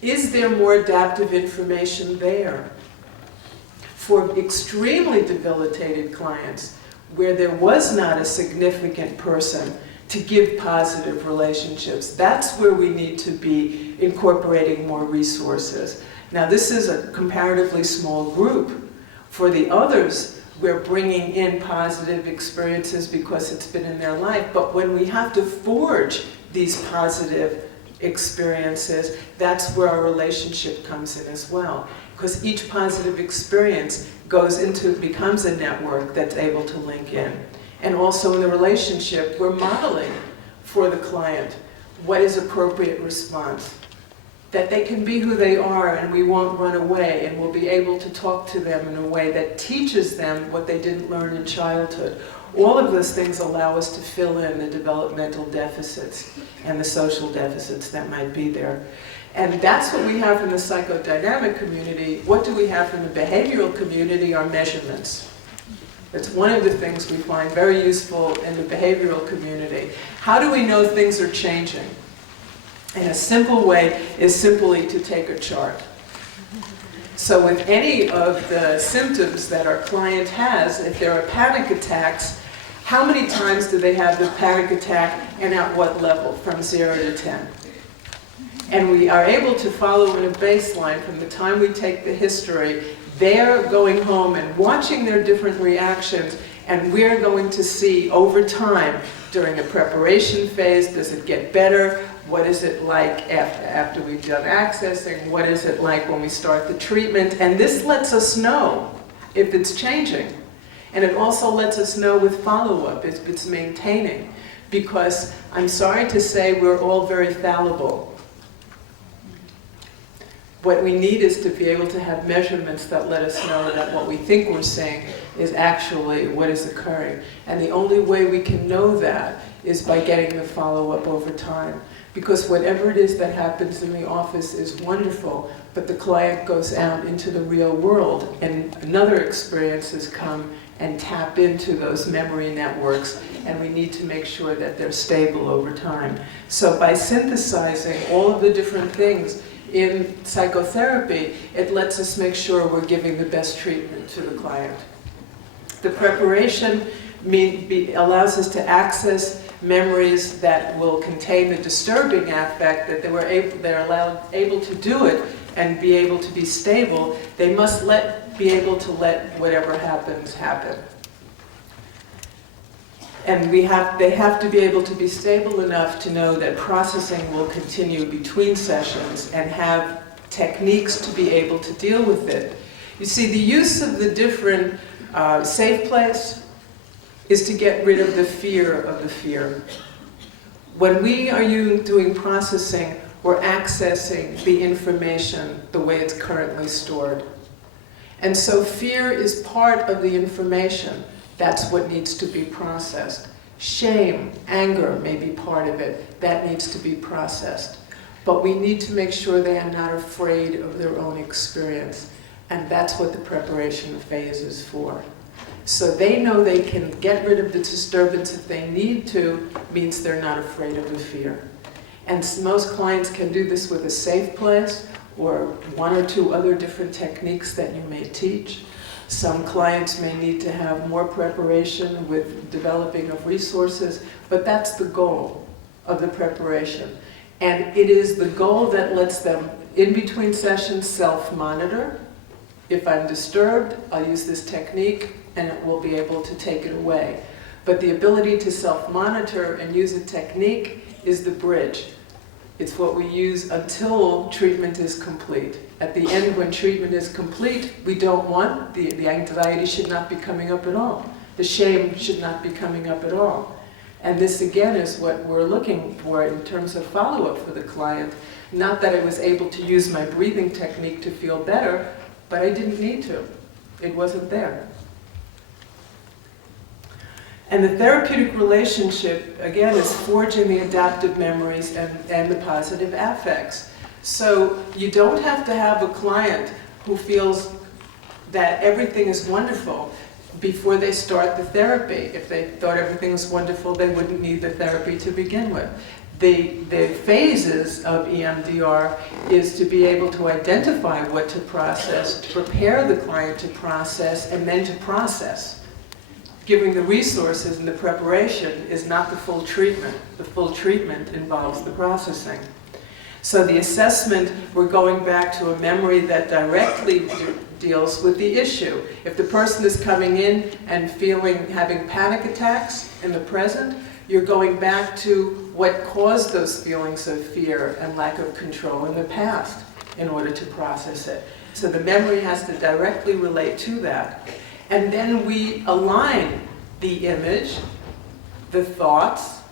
Is there more adaptive information there? For extremely debilitated clients, where there was not a significant person to give positive relationships, that's where we need to be incorporating more resources. Now, this is a comparatively small group. For the others, we're bringing in positive experiences because it's been in their life. But when we have to forge these positive experiences, that's where our relationship comes in as well. Because each positive experience becomes a network that's able to link in. And also in the relationship, we're modeling for the client what is appropriate response. That they can be who they are and we won't run away, and we'll be able to talk to them in a way that teaches them what they didn't learn in childhood. All of those things allow us to fill in the developmental deficits and the social deficits that might be there. And that's what we have from the psychodynamic community. What do we have from the behavioral community? Are measurements. It's one of the things we find very useful in the behavioral community. How do we know things are changing? And a simple way is simply to take a chart. So with any of the symptoms that our client has, if there are panic attacks, how many times do they have the panic attack and at what level, from 0 to 10? And we are able to follow in a baseline from the time we take the history. They're going home and watching their different reactions, and we're going to see over time, during the preparation phase, does it get better? What is it like after we've done accessing? What is it like when we start the treatment? And this lets us know if it's changing. And it also lets us know with follow-up if it's maintaining. Because I'm sorry to say we're all very fallible. What we need is to be able to have measurements that let us know that what we think we're saying is actually what is occurring. And the only way we can know that is by getting the follow-up over time. Because whatever it is that happens in the office is wonderful, but the client goes out into the real world and another experiences come and tap into those memory networks, and we need to make sure that they're stable over time. So by synthesizing all of the different things in psychotherapy, it lets us make sure we're giving the best treatment to the client. The preparation allows us to access memories that will contain the disturbing affect, that they're able to do it and be able to be stable. They must be able to let whatever happens happen. And they have to be able to be stable enough to know that processing will continue between sessions and have techniques to be able to deal with it. You see, the use of the different safe place is to get rid of the fear of the fear. When we are doing processing, we're accessing the information the way it's currently stored. And so fear is part of the information. That's what needs to be processed. Shame, anger may be part of it. That needs to be processed. But we need to make sure they are not afraid of their own experience. And that's what the preparation phase is for. So they know they can get rid of the disturbance if they need to, means they're not afraid of the fear. And most clients can do this with a safe place or one or two other different techniques that you may teach. Some clients may need to have more preparation with developing of resources, but that's the goal of the preparation. And it is the goal that lets them, in between sessions, self-monitor. If I'm disturbed, I'll use this technique and it will be able to take it away. But the ability to self-monitor and use a technique is the bridge. It's what we use until treatment is complete. At the end, when treatment is complete, we don't want, the anxiety should not be coming up at all. The shame should not be coming up at all. And this again is what we're looking for in terms of follow-up for the client. Not that I was able to use my breathing technique to feel better, but I didn't need to. It wasn't there. And the therapeutic relationship, again, is forging the adaptive memories and the positive affects. So you don't have to have a client who feels that everything is wonderful before they start the therapy. If they thought everything was wonderful, they wouldn't need the therapy to begin with. The phases of EMDR is to be able to identify what to process, to prepare the client to process, and then to process. Giving the resources and the preparation is not the full treatment. The full treatment involves the processing. So the assessment, we're going back to a memory that directly deals with the issue. If the person is coming in and having panic attacks in the present, you're going back to what caused those feelings of fear and lack of control in the past in order to process it. So the memory has to directly relate to that. And then we align the image, the thoughts,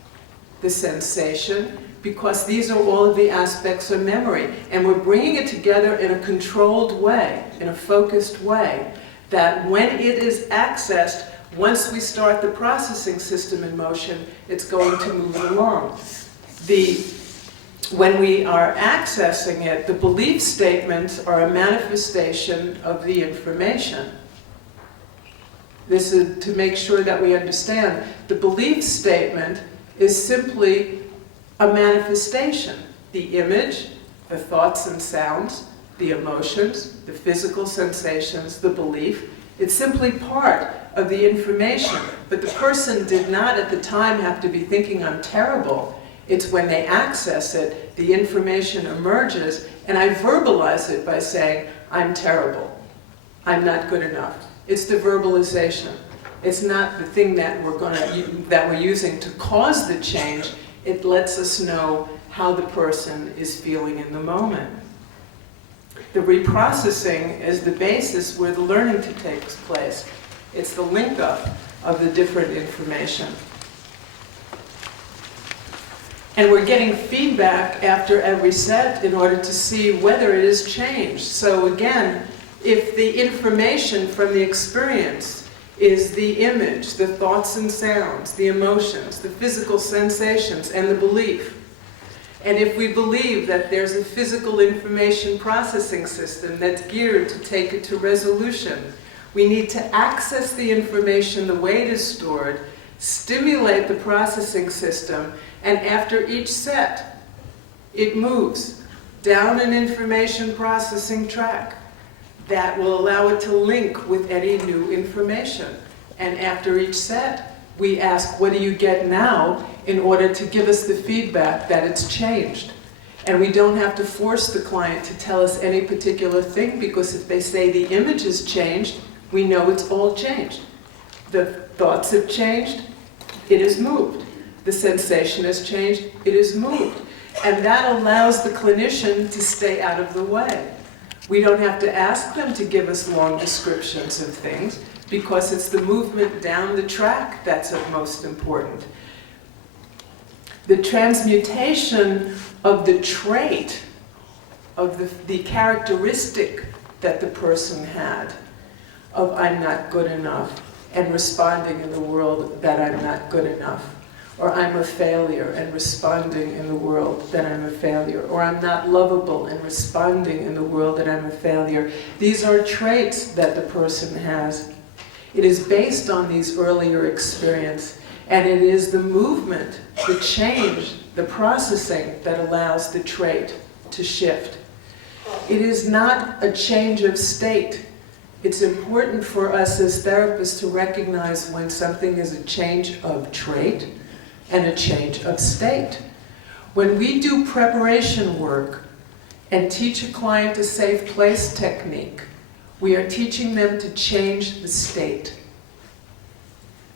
the sensation, because these are all of the aspects of memory. And we're bringing it together in a controlled way, in a focused way, that when it is accessed, once we start the processing system in motion, it's going to move along. When we are accessing it, the belief statements are a manifestation of the information. This is to make sure that we understand. The belief statement is simply a manifestation. The image, the thoughts and sounds, the emotions, the physical sensations, the belief, it's simply part of the information. But the person did not at the time have to be thinking, I'm terrible. It's when they access it, the information emerges, and I verbalize it by saying, I'm terrible. I'm not good enough. It's the verbalization. It's not the thing that we're using to cause the change. It lets us know how the person is feeling in the moment. The reprocessing is the basis where the learning takes place. It's the link up of the different information. And we're getting feedback after every set in order to see whether it is changed. So again, if the information from the experience is the image, the thoughts and sounds, the emotions, the physical sensations, and the belief, and if we believe that there's a physical information processing system that's geared to take it to resolution, we need to access the information the way it is stored, stimulate the processing system, and after each set, it moves down an information processing track that will allow it to link with any new information. And after each set, we ask, what do you get now, in order to give us the feedback that it's changed. And we don't have to force the client to tell us any particular thing, because if they say the image has changed, we know it's all changed. The thoughts have changed, it is moved. The sensation has changed, it is moved. And that allows the clinician to stay out of the way. We don't have to ask them to give us long descriptions of things, because it's the movement down the track that's most important. The transmutation of the trait, of the characteristic that the person had, of I'm not good enough, and responding in the world that I'm not good enough, or I'm a failure and responding in the world that I'm a failure, or I'm not lovable and responding in the world that I'm a failure. These are traits that the person has. It is based on these earlier experiences, and it is the movement, the change, the processing that allows the trait to shift. It is not a change of state. It's important for us as therapists to recognize when something is a change of trait and a change of state. When we do preparation work and teach a client a safe place technique, we are teaching them to change the state.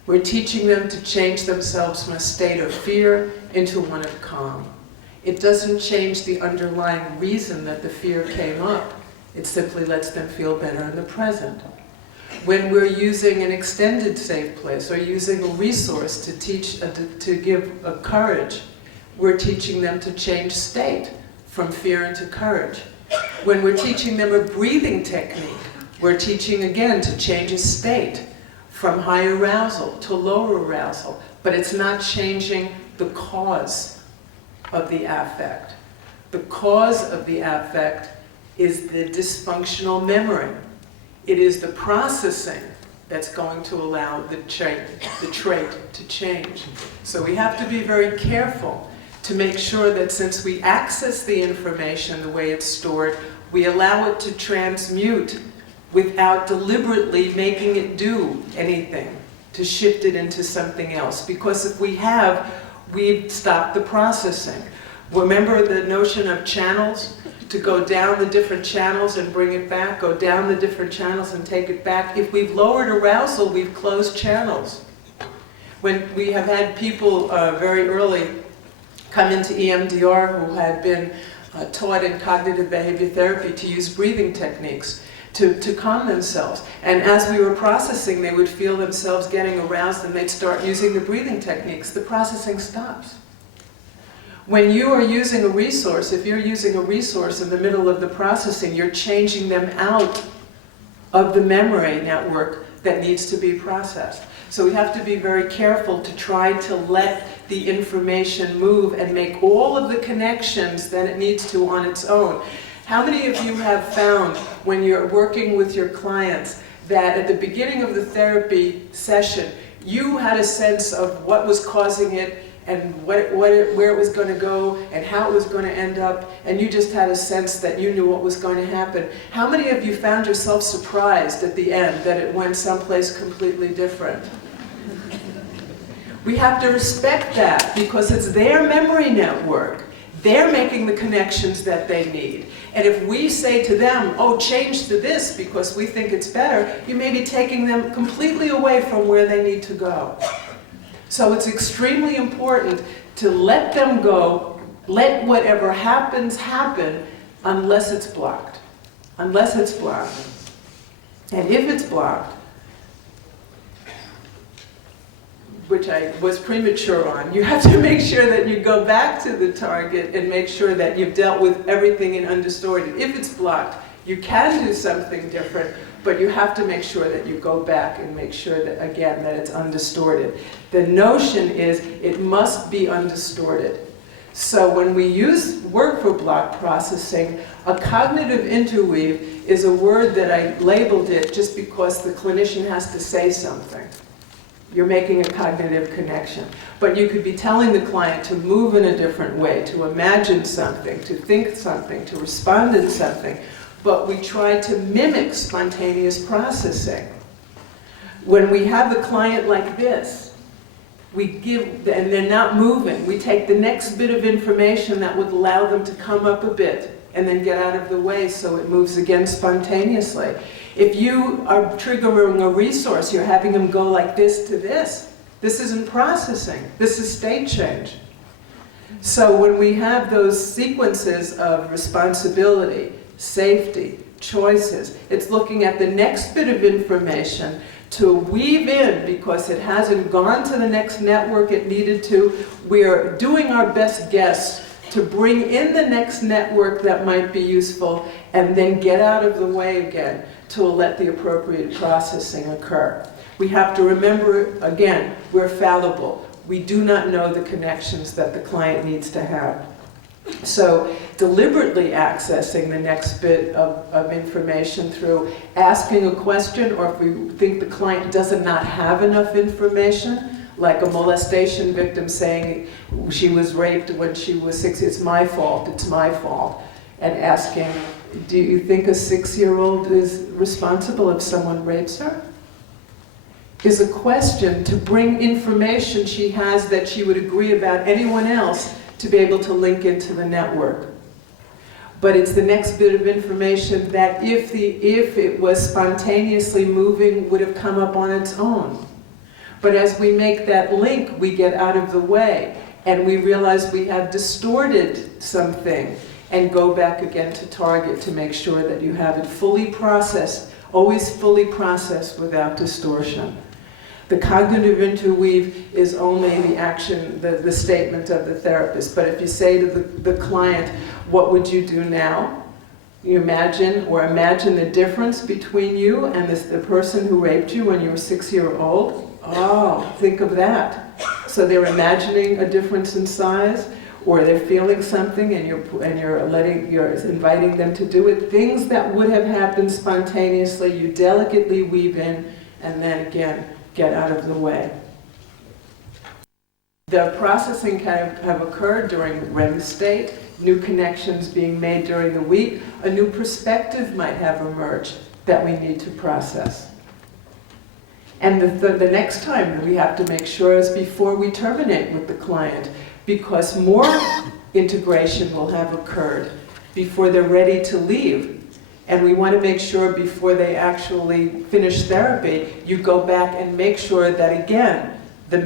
We're teaching them to change themselves from a state of fear into one of calm. It doesn't change the underlying reason that the fear came up. It simply lets them feel better in the present. When we're using an extended safe place or using a resource to teach, to give a courage, we're teaching them to change state from fear into courage. When we're teaching them a breathing technique, we're teaching again to change a state from high arousal to lower arousal, but it's not changing the cause of the affect. The cause of the affect is the dysfunctional memory. It is the processing that's going to allow the trait to change. So we have to be very careful to make sure that since we access the information the way it's stored, we allow it to transmute without deliberately making it do anything, to shift it into something else. Because if we have, we've stopped the processing. Remember the notion of channels? To go down the different channels and bring it back, go down the different channels and take it back. If we've lowered arousal, we've closed channels. When we have had people very early come into EMDR who had been taught in cognitive behavior therapy to use breathing techniques to calm themselves. And as we were processing, they would feel themselves getting aroused and they'd start using the breathing techniques. The processing stops. When you are using a resource, if you're using a resource in the middle of the processing, you're changing them out of the memory network that needs to be processed. So we have to be very careful to try to let the information move and make all of the connections that it needs to on its own. How many of you have found when you're working with your clients that at the beginning of the therapy session, you had a sense of what was causing it and where it was going to go and how it was going to end up, and you just had a sense that you knew what was going to happen? How many of you found yourself surprised at the end that it went someplace completely different? We have to respect that because it's their memory network. They're making the connections that they need. And if we say to them, oh, change to this because we think it's better, you may be taking them completely away from where they need to go. So it's extremely important to let them go, let whatever happens happen, unless it's blocked. Unless it's blocked. And if it's blocked, which I was premature on, you have to make sure that you go back to the target and make sure that you've dealt with everything and understood it. If it's blocked, you can do something different, but you have to make sure that you go back and make sure that, again, that it's undistorted. The notion is it must be undistorted. So when we work for block processing, a cognitive interweave is a word that I labeled it just because the clinician has to say something. You're making a cognitive connection. But you could be telling the client to move in a different way, to imagine something, to think something, to respond in something. But we try to mimic spontaneous processing. When we have a client like this, we give, and they're not moving, we take the next bit of information that would allow them to come up a bit and then get out of the way so it moves again spontaneously. If you are triggering a resource, you're having them go like this to this. This isn't processing, this is state change. So when we have those sequences of responsibility, safety, choices, it's looking at the next bit of information to weave in because it hasn't gone to the next network it needed to. We're doing our best guess to bring in the next network that might be useful and then get out of the way again to let the appropriate processing occur. We have to remember, again, we're fallible. We do not know the connections that the client needs to have. So deliberately accessing the next bit of information through asking a question, or if we think the client does not have enough information, like a molestation victim saying she was raped when she was 6, it's my fault, and asking, do you think a 6-year-old is responsible if someone rapes her? Is a question to bring information she has that she would agree about anyone else to be able to link into the network. But it's the next bit of information that if it was spontaneously moving would have come up on its own. But as we make that link, we get out of the way and we realize we have distorted something and go back again to target to make sure that you have it fully processed, always fully processed without distortion. The cognitive interweave is only the action, the statement of the therapist. But if you say to the client, what would you do now? You imagine the difference between you and the person who raped you when you were 6-year-old. Oh, think of that. So they're imagining a difference in size. or they're feeling something and you're inviting them to do it. Things that would have happened spontaneously, you delicately weave in, and then again, get out of the way. The processing can have occurred during REM state, new connections being made during the week, a new perspective might have emerged that we need to process. And the next time we have to make sure is before we terminate with the client, because more integration will have occurred before they're ready to leave. And we want to make sure before they actually finish therapy, you go back and make sure that, again, the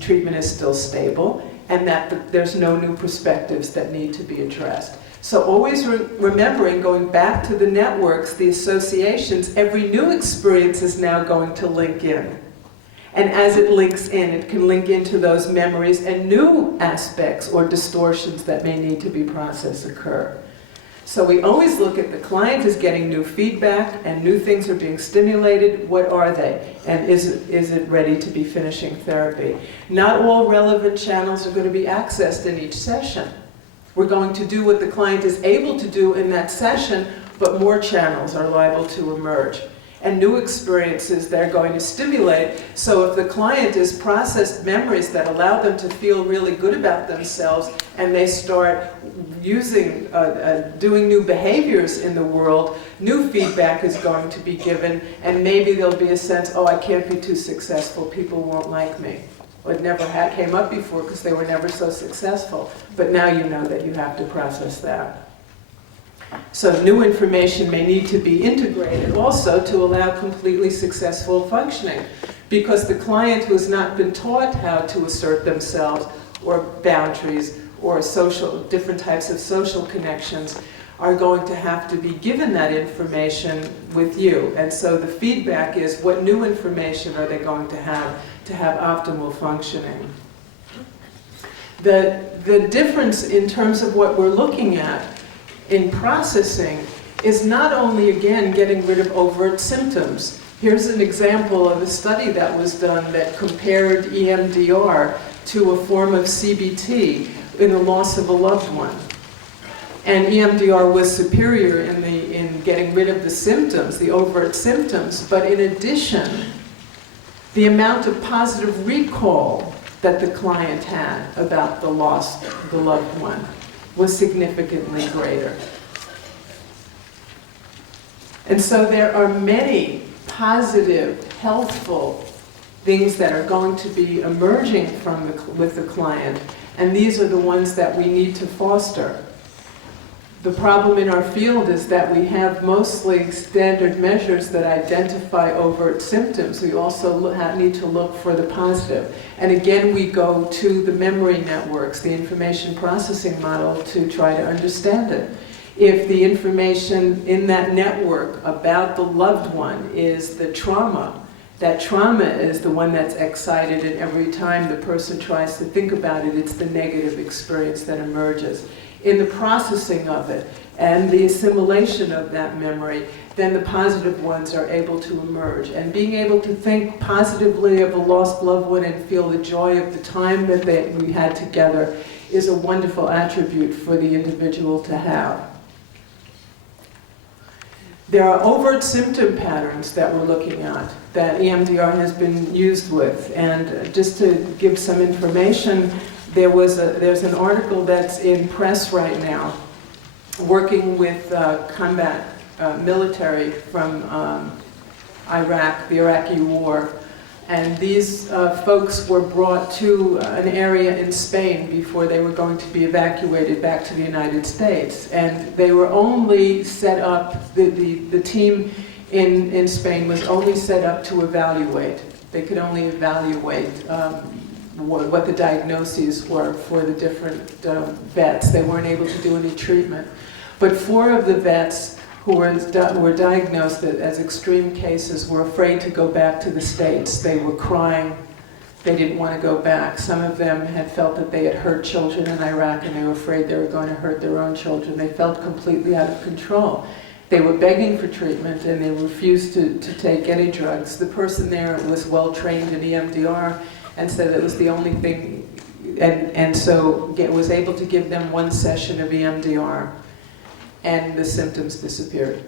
treatment is still stable, and that there's no new perspectives that need to be addressed. So always remembering, going back to the networks, the associations, every new experience is now going to link in. And as it links in, it can link into those memories, and new aspects or distortions that may need to be processed occur. So we always look at the client as getting new feedback, and new things are being stimulated. What are they? And is it ready to be finishing therapy? Not all relevant channels are going to be accessed in each session. We're going to do what the client is able to do in that session, but more channels are liable to emerge. And new experiences they're going to stimulate. So if the client has processed memories that allow them to feel really good about themselves, and they start using, doing new behaviors in the world, new feedback is going to be given, and maybe there'll be a sense, oh, I can't be too successful, people won't like me. It never came up before because they were never so successful. But now you know that you have to process that. So new information may need to be integrated also to allow completely successful functioning, because the client who has not been taught how to assert themselves, or boundaries, or different types of social connections, are going to have to be given that information with you. And so the feedback is, what new information are they going to have optimal functioning? The difference in terms of what we're looking at in processing is not only, again, getting rid of overt symptoms. Here's an example of a study that was done that compared EMDR to a form of CBT in the loss of a loved one. And EMDR was superior in getting rid of the symptoms, the overt symptoms, but in addition, the amount of positive recall that the client had about the loss of the loved one was significantly greater. And so there are many positive, healthful things that are going to be emerging with the client, and these are the ones that we need to foster. The problem in our field is that we have mostly standard measures that identify overt symptoms. We also need to look for the positive. And again, we go to the memory networks, the information processing model, to try to understand it. If the information in that network about the loved one is the trauma, that trauma is the one that's excited, and every time the person tries to think about it, it's the negative experience that emerges. In the processing of it and the assimilation of that memory, then the positive ones are able to emerge. And being able to think positively of a lost loved one and feel the joy of the time that we had together is a wonderful attribute for the individual to have. There are overt symptom patterns that we're looking at that EMDR has been used with. And just to give some information, there's an article that's in press right now working with combat military from Iraq, the Iraqi war. And these folks were brought to an area in Spain before they were going to be evacuated back to the United States. And they were only set up, the team in Spain was only set up to evaluate. They could only evaluate what the diagnoses were for the different vets. They weren't able to do any treatment. But 4 of the vets who were diagnosed as extreme cases were afraid to go back to the States. They were crying. They didn't want to go back. Some of them had felt that they had hurt children in Iraq, and they were afraid they were going to hurt their own children. They felt completely out of control. They were begging for treatment, and they refused to take any drugs. The person there was well trained in EMDR and said it was the only thing and so was able to give them 1 session of EMDR, and the symptoms disappeared.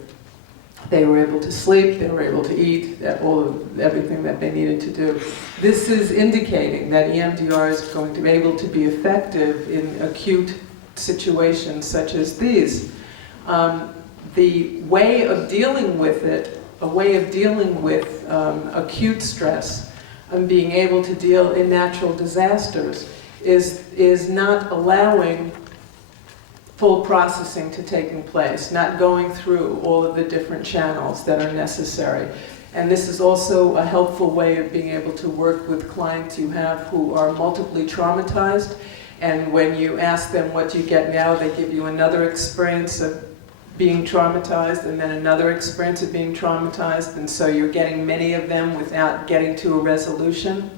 They were able to sleep, they were able to eat, everything that they needed to do. This is indicating that EMDR is going to be able to be effective in acute situations such as these. The way of dealing with it, a way of dealing with acute stress and being able to deal in natural disasters is not allowing full processing to taking place, not going through all of the different channels that are necessary. And this is also a helpful way of being able to work with clients you have who are multiply traumatized, and when you ask them what do you get now, they give you another experience of being traumatized and then another experience of being traumatized, and so you're getting many of them without getting to a resolution.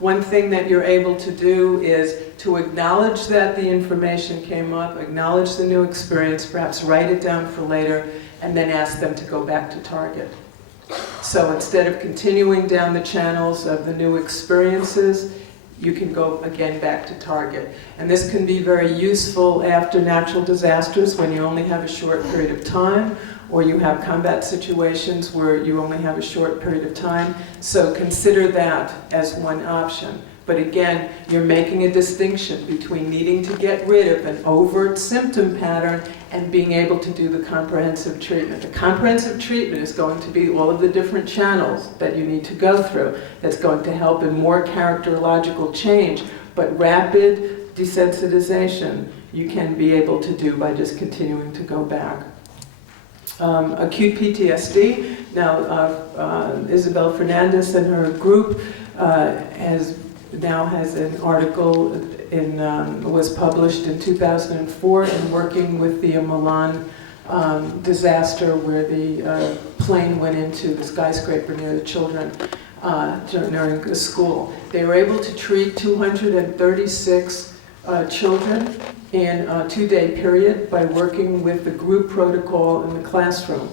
One thing that you're able to do is to acknowledge that the information came up, acknowledge the new experience, perhaps write it down for later, and then ask them to go back to target. So instead of continuing down the channels of the new experiences, you can go again back to target. And this can be very useful after natural disasters when you only have a short period of time, or you have combat situations where you only have a short period of time. So consider that as one option. But again, you're making a distinction between needing to get rid of an overt symptom pattern and being able to do the comprehensive treatment. The comprehensive treatment is going to be all of the different channels that you need to go through. That's going to help in more characterological change, but rapid desensitization you can be able to do by just continuing to go back. Acute PTSD. Now, Isabel Fernandez and her group has an article was published in 2004 in working with the Milan disaster where the plane went into the skyscraper near the children during the school. They were able to treat 236 children in a 2-day period by working with the group protocol in the classroom.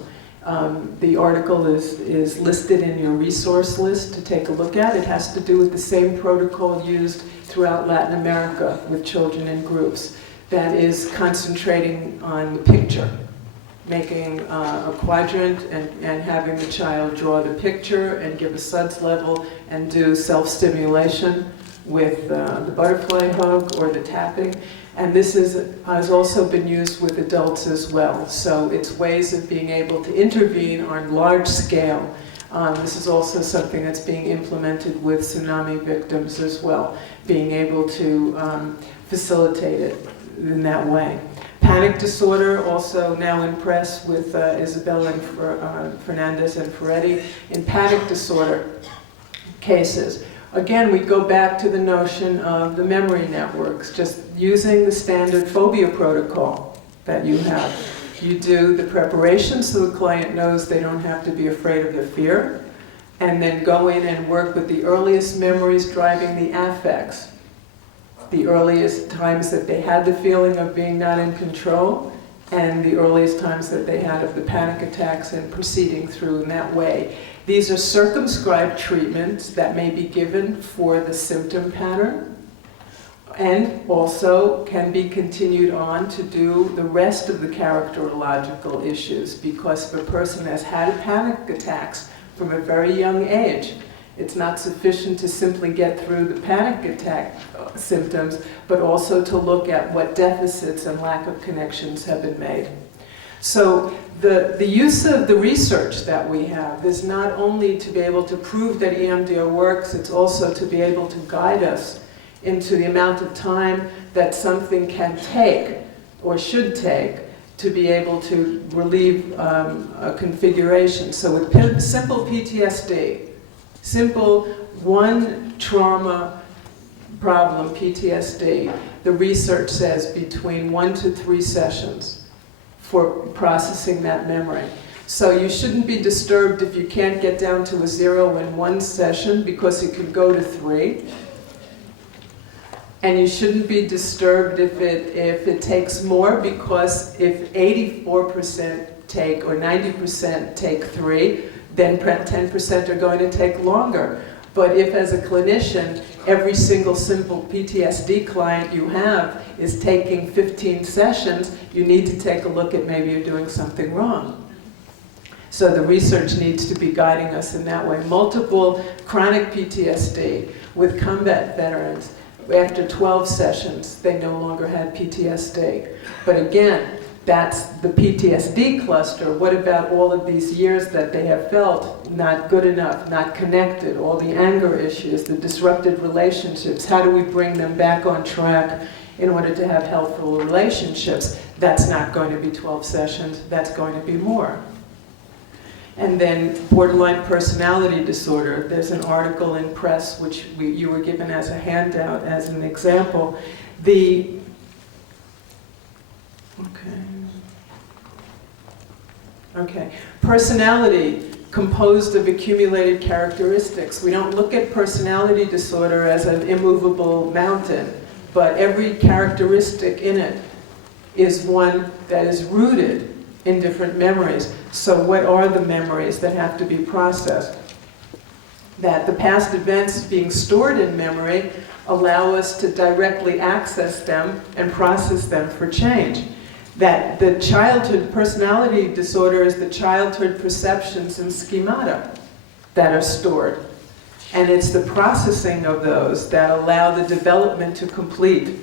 The article is listed in your resource list to take a look at. It has to do with the same protocol used throughout Latin America with children in groups. That is concentrating on the picture, making a quadrant and having the child draw the picture and give a suds level and do self-stimulation with the butterfly hug or the tapping. And this has also been used with adults as well. So it's ways of being able to intervene on large scale. This is also something that's being implemented with tsunami victims as well, being able to facilitate it in that way. Panic disorder, also now in press with Isabel and Fernandez and Ferretti. In panic disorder cases, again, we go back to the notion of the memory networks, just using the standard phobia protocol that you have. You do the preparation so the client knows they don't have to be afraid of the fear, and then go in and work with the earliest memories driving the affects, the earliest times that they had the feeling of being not in control, and the earliest times that they had of the panic attacks and proceeding through in that way. These are circumscribed treatments that may be given for the symptom pattern and also can be continued on to do the rest of the characterological issues, because if a person has had panic attacks from a very young age, it's not sufficient to simply get through the panic attack symptoms, but also to look at what deficits and lack of connections have been made. So the use of the research that we have is not only to be able to prove that EMDR works, it's also to be able to guide us into the amount of time that something can take or should take to be able to relieve a configuration. So with simple PTSD, simple one trauma problem PTSD, the research says between 1 to 3 sessions for processing that memory. So you shouldn't be disturbed if you can't get down to a 0 in 1 session, because it could go to 3. And you shouldn't be disturbed if it takes more, because if 84% take or 90% take 3, then 10% are going to take longer. But if as a clinician every single simple PTSD client you have is taking 15 sessions, you need to take a look at maybe you're doing something wrong. So the research needs to be guiding us in that way. Multiple chronic PTSD with combat veterans, after 12 sessions, they no longer had PTSD. But again, that's the PTSD cluster. What about all of these years that they have felt not good enough, not connected, all the anger issues, the disrupted relationships? How do we bring them back on track in order to have healthful relationships? That's not going to be 12 sessions, that's going to be more. And then borderline personality disorder. There's an article in press which you were given as a handout as an example. Okay. Personality composed of accumulated characteristics. We don't look at personality disorder as an immovable mountain, but every characteristic in it is one that is rooted in different memories. So what are the memories that have to be processed? That the past events being stored in memory allow us to directly access them and process them for change. That the childhood personality disorder is the childhood perceptions and schemata that are stored. And it's the processing of those that allow the development to complete.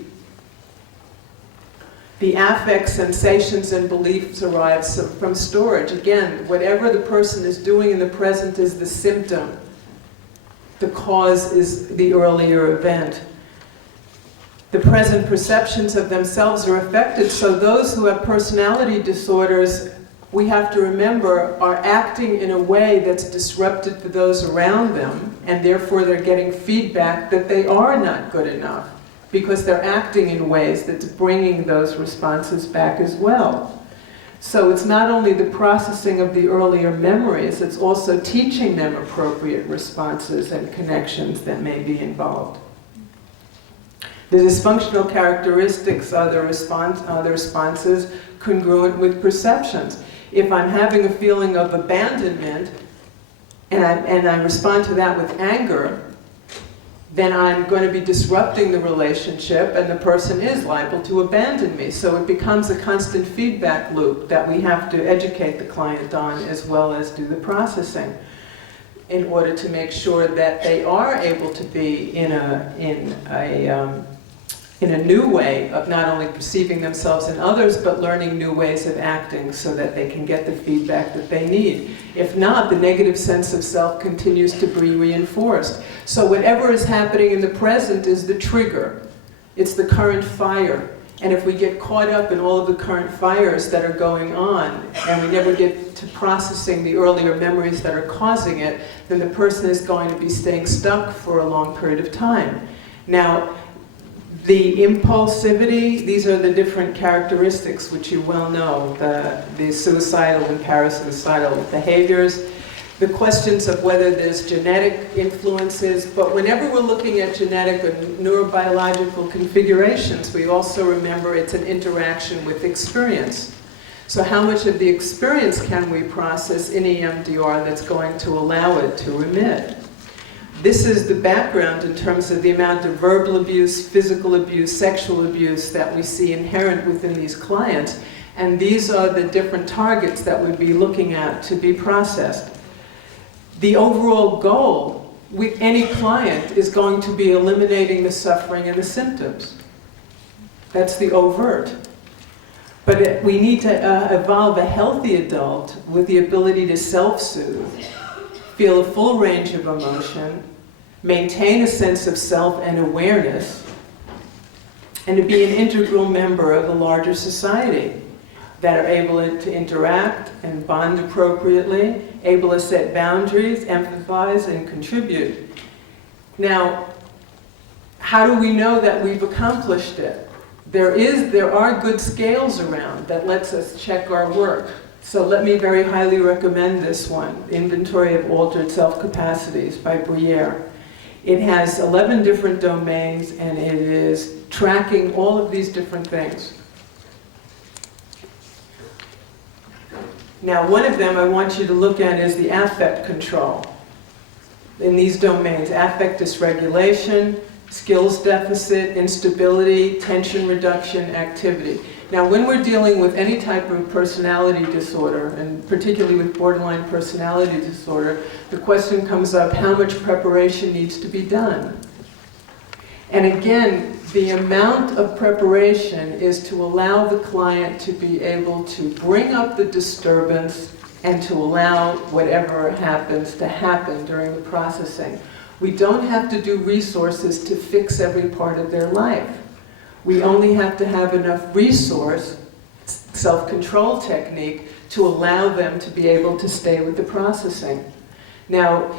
The affect, sensations, and beliefs arise from storage. Again, whatever the person is doing in the present is the symptom. The cause is the earlier event. The present perceptions of themselves are affected, so those who have personality disorders, we have to remember, are acting in a way that's disrupted for those around them, and therefore they're getting feedback that they are not good enough, because they're acting in ways that's bringing those responses back as well. So it's not only the processing of the earlier memories, it's also teaching them appropriate responses and connections that may be involved. The dysfunctional characteristics are the responses congruent with perceptions. If I'm having a feeling of abandonment, and I respond to that with anger, then I'm going to be disrupting the relationship, and the person is liable to abandon me. So it becomes a constant feedback loop that we have to educate the client on, as well as do the processing, in order to make sure that they are able to be in a new way of not only perceiving themselves and others, but learning new ways of acting so that they can get the feedback that they need. If not, the negative sense of self continues to be reinforced. So whatever is happening in the present is the trigger. It's the current fire. And if we get caught up in all of the current fires that are going on, and we never get to processing the earlier memories that are causing it, then the person is going to be staying stuck for a long period of time. Now, the impulsivity, these are the different characteristics which you well know, the suicidal and parasuicidal behaviors, the questions of whether there's genetic influences, but whenever we're looking at genetic or neurobiological configurations, we also remember it's an interaction with experience. So how much of the experience can we process in EMDR that's going to allow it to remit? This is the background in terms of the amount of verbal abuse, physical abuse, sexual abuse that we see inherent within these clients. And these are the different targets that we'd be looking at to be processed. The overall goal with any client is going to be eliminating the suffering and the symptoms. That's the overt. But we need to evolve a healthy adult with the ability to self-soothe, feel a full range of emotion, maintain a sense of self and awareness, and to be an integral member of a larger society that are able to interact and bond appropriately, able to set boundaries, empathize, and contribute. Now, how do we know that we've accomplished it? There are good scales around that lets us check our work. So let me very highly recommend this one, Inventory of Altered Self-Capacities by Briere. It has 11 different domains, and it is tracking all of these different things. Now, one of them I want you to look at is the affect control. In these domains, affect dysregulation, skills deficit, instability, tension reduction, activity. Now, when we're dealing with any type of personality disorder, and particularly with borderline personality disorder, the question comes up, how much preparation needs to be done? And again, the amount of preparation is to allow the client to be able to bring up the disturbance and to allow whatever happens to happen during the processing. We don't have to do resources to fix every part of their life. We only have to have enough resource, self-control technique, to allow them to be able to stay with the processing. Now,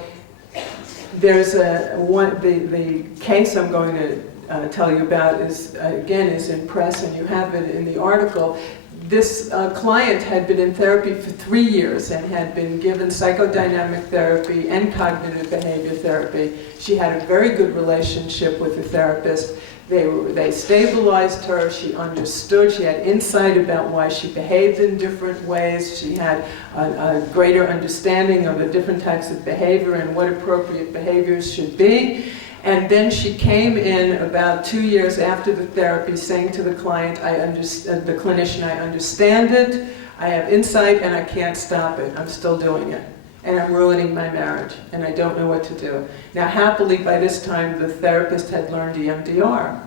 there's the case I'm going to tell you about is, again, is in press, and you have it in the article. This client had been in therapy for 3 years and had been given psychodynamic therapy and cognitive behavior therapy. She had a very good relationship with the therapist. They stabilized her, she understood, she had insight about why she behaved in different ways, she had a greater understanding of the different types of behavior and what appropriate behaviors should be. And then she came in about 2 years after the therapy saying to the client, the clinician, I understand it, I have insight and I can't stop it, I'm still doing it. And I'm ruining my marriage, and I don't know what to do. Now, happily, by this time, the therapist had learned EMDR.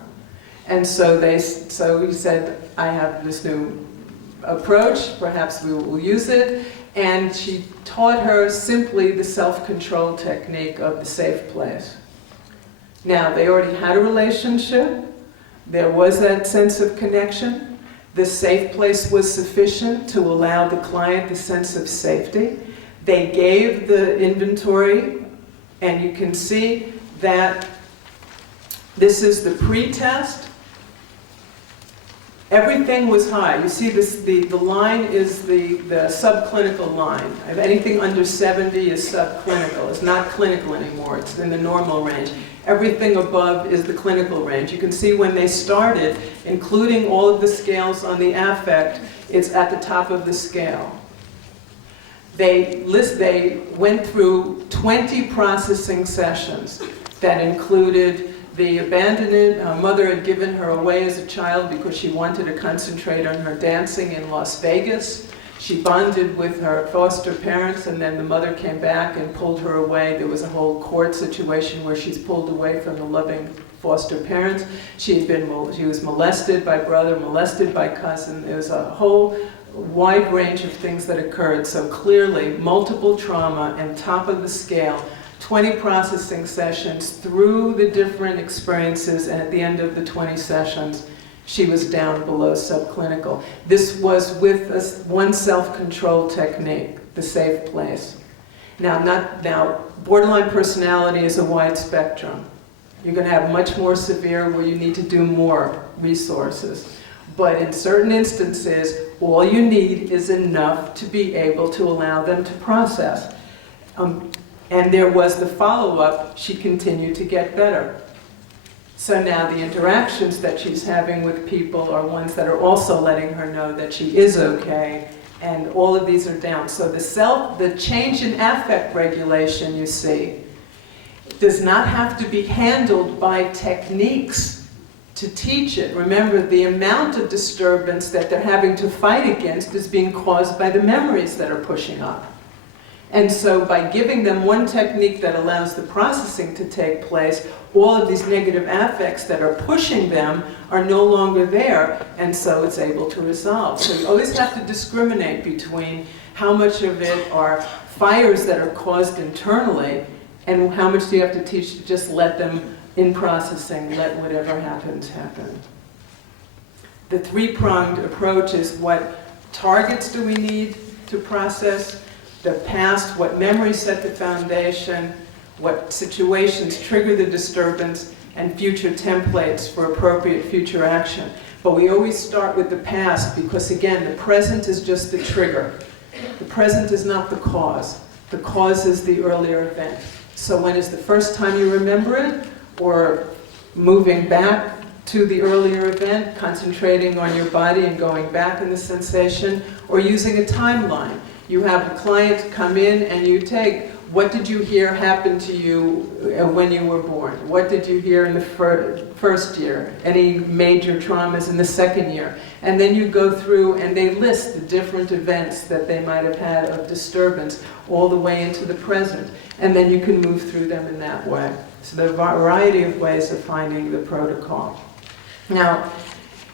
And so he said, I have this new approach, perhaps we will use it. And she taught her simply the self-control technique of the safe place. Now, they already had a relationship. There was that sense of connection. The safe place was sufficient to allow the client the sense of safety. They gave the inventory, and you can see that this is the pre-test. Everything was high. You see this, the line is the subclinical line. Anything under 70 is subclinical. It's not clinical anymore. It's in the normal range. Everything above is the clinical range. You can see when they started, including all of the scales on the affect, it's at the top of the scale. They went through 20 processing sessions that included the abandonment. Mother had given her away as a child because she wanted to concentrate on her dancing in Las Vegas. She bonded with her foster parents, and then the mother came back and pulled her away. There was a whole court situation where she's pulled away from the loving foster parents. She was molested by brother, molested by cousin. There was a whole wide range of things that occurred. So clearly, multiple trauma and top of the scale, 20 processing sessions through the different experiences, and at the end of the 20 sessions, she was down below subclinical. This was with one self-control technique, the safe place. Now, borderline personality is a wide spectrum. You're going to have much more severe where you need to do more resources. But in certain instances, all you need is enough to be able to allow them to process. And there was the follow-up, she continued to get better. So now the interactions that she's having with people are ones that are also letting her know that she is okay, and all of these are down. So the change in affect regulation, you see, does not have to be handled by techniques to teach it. Remember, the amount of disturbance that they're having to fight against is being caused by the memories that are pushing up. And so by giving them one technique that allows the processing to take place, all of these negative affects that are pushing them are no longer there, and so it's able to resolve. So you always have to discriminate between how much of it are fires that are caused internally, and how much do you have to teach to just let them in processing, let whatever happens happen. The three-pronged approach is what targets do we need to process, the past, what memories set the foundation, what situations trigger the disturbance, and future templates for appropriate future action. But we always start with the past because, again, the present is just the trigger. The present is not the cause. The cause is the earlier event. So when is the first time you remember it, or moving back to the earlier event, concentrating on your body and going back in the sensation, or using a timeline. You have a client come in and you take What did you hear happen to you when you were born? What did you hear in the first year? Any major traumas in the second year? And then you go through and they list the different events that they might have had of disturbance all the way into the present. And then you can move through them in that way. So there are a variety of ways of finding the protocol. Now,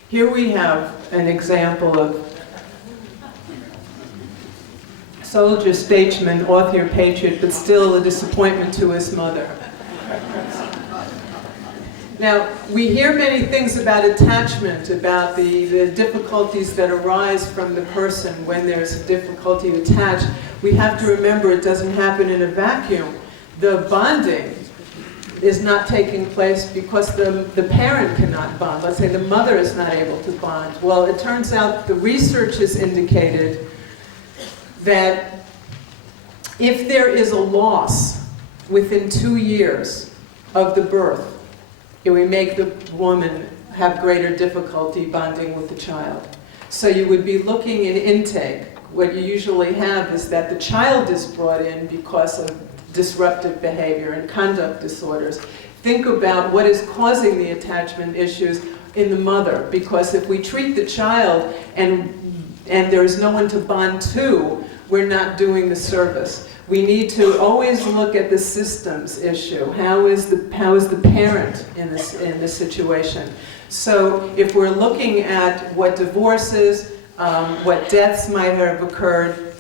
here we have an example of soldier, statesman, author, patriot, but still a disappointment to his mother. Now, we hear many things about attachment, about the difficulties that arise from the person when there's a difficulty attached. We have to remember it doesn't happen in a vacuum. The bonding is not taking place because the parent cannot bond. Let's say the mother is not able to bond. Well, it turns out the research has indicated that if there is a loss within 2 years of the birth, it will make the woman have greater difficulty bonding with the child. So you would be looking in intake. What you usually have is that the child is brought in because of disruptive behavior and conduct disorders. Think about what is causing the attachment issues in the mother, because if we treat the child and there's no one to bond to, we're not doing the service. We need to always look at the systems issue. How is the parent in this situation? So if we're looking at what divorces, what deaths might have occurred,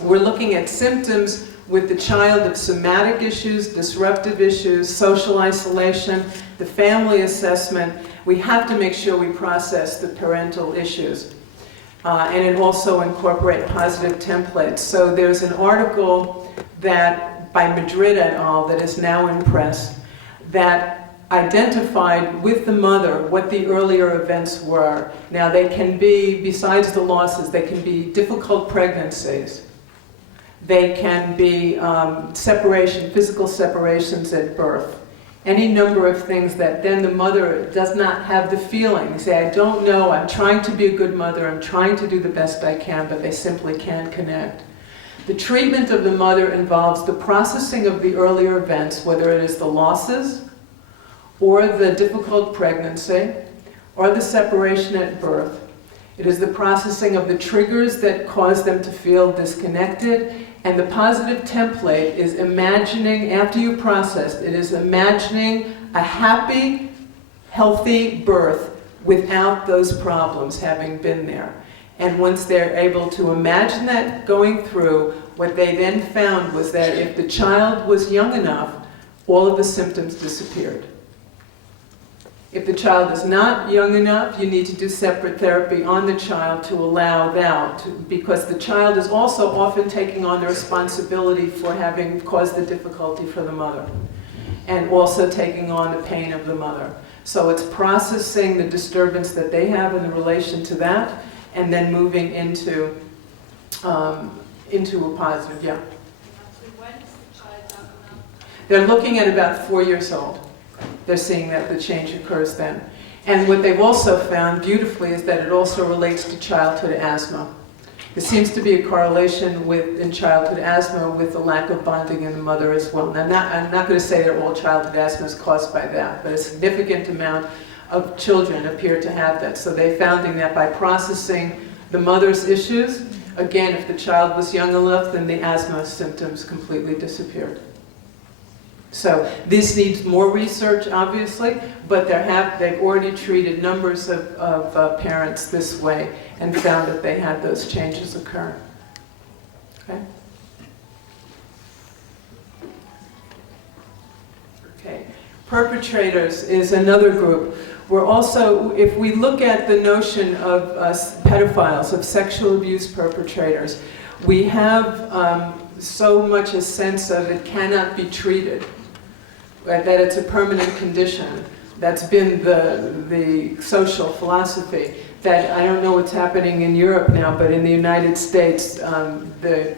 we're looking at symptoms with the child of somatic issues, disruptive issues, social isolation, the family assessment. We have to make sure we process the parental issues. And it also incorporate positive templates. So there's an article that by Madrid et al. That is now in press that identified with the mother what the earlier events were. Now they can be, besides the losses, they can be difficult pregnancies. They can be physical separations at birth. Any number of things that then the mother does not have the feeling. They say, I don't know, I'm trying to be a good mother, I'm trying to do the best I can, but they simply can't connect. The treatment of the mother involves the processing of the earlier events, whether it is the losses, or the difficult pregnancy, or the separation at birth. It is the processing of the triggers that cause them to feel disconnected. And the positive template is imagining, after you process, it is imagining a happy, healthy birth without those problems having been there. And once they're able to imagine that going through, what they then found was that if the child was young enough, all of the symptoms disappeared. If the child is not young enough, you need to do separate therapy on the child to allow that, because the child is also often taking on the responsibility for having caused the difficulty for the mother, and also taking on the pain of the mother. So it's processing the disturbance that they have in relation to that, and then moving into a positive, yeah. When is the child young enough? They're looking at about 4 years old. They're seeing that the change occurs then. And what they've also found beautifully is that it also relates to childhood asthma. There seems to be a correlation in childhood asthma with the lack of bonding in the mother as well. Now, I'm not going to say that all childhood asthma is caused by that, but a significant amount of children appear to have that. So they found that by processing the mother's issues, again, if the child was young enough, then the asthma symptoms completely disappeared. So this needs more research, obviously, but they've already treated numbers of parents this way and found that they had those changes occur. Okay? Okay. Perpetrators is another group. We're also, if we look at the notion of pedophiles, of sexual abuse perpetrators, we have so much a sense of it cannot be treated. That it's a permanent condition. That's been the social philosophy. That I don't know what's happening in Europe now, but in the United States, the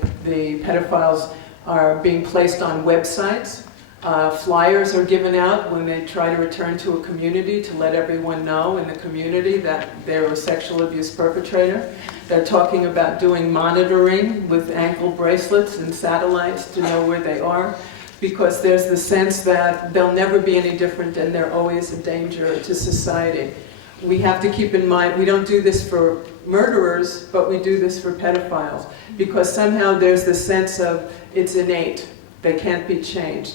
pedophiles are being placed on websites Flyers are given out when they try to return to a community to let everyone know in the community that they're a sexual abuse perpetrator. They're talking about doing monitoring with ankle bracelets and satellites to know where they are, because there's the sense that they'll never be any different and they're always a danger to society. We have to keep in mind, we don't do this for murderers, but we do this for pedophiles, because somehow there's the sense of it's innate, they can't be changed.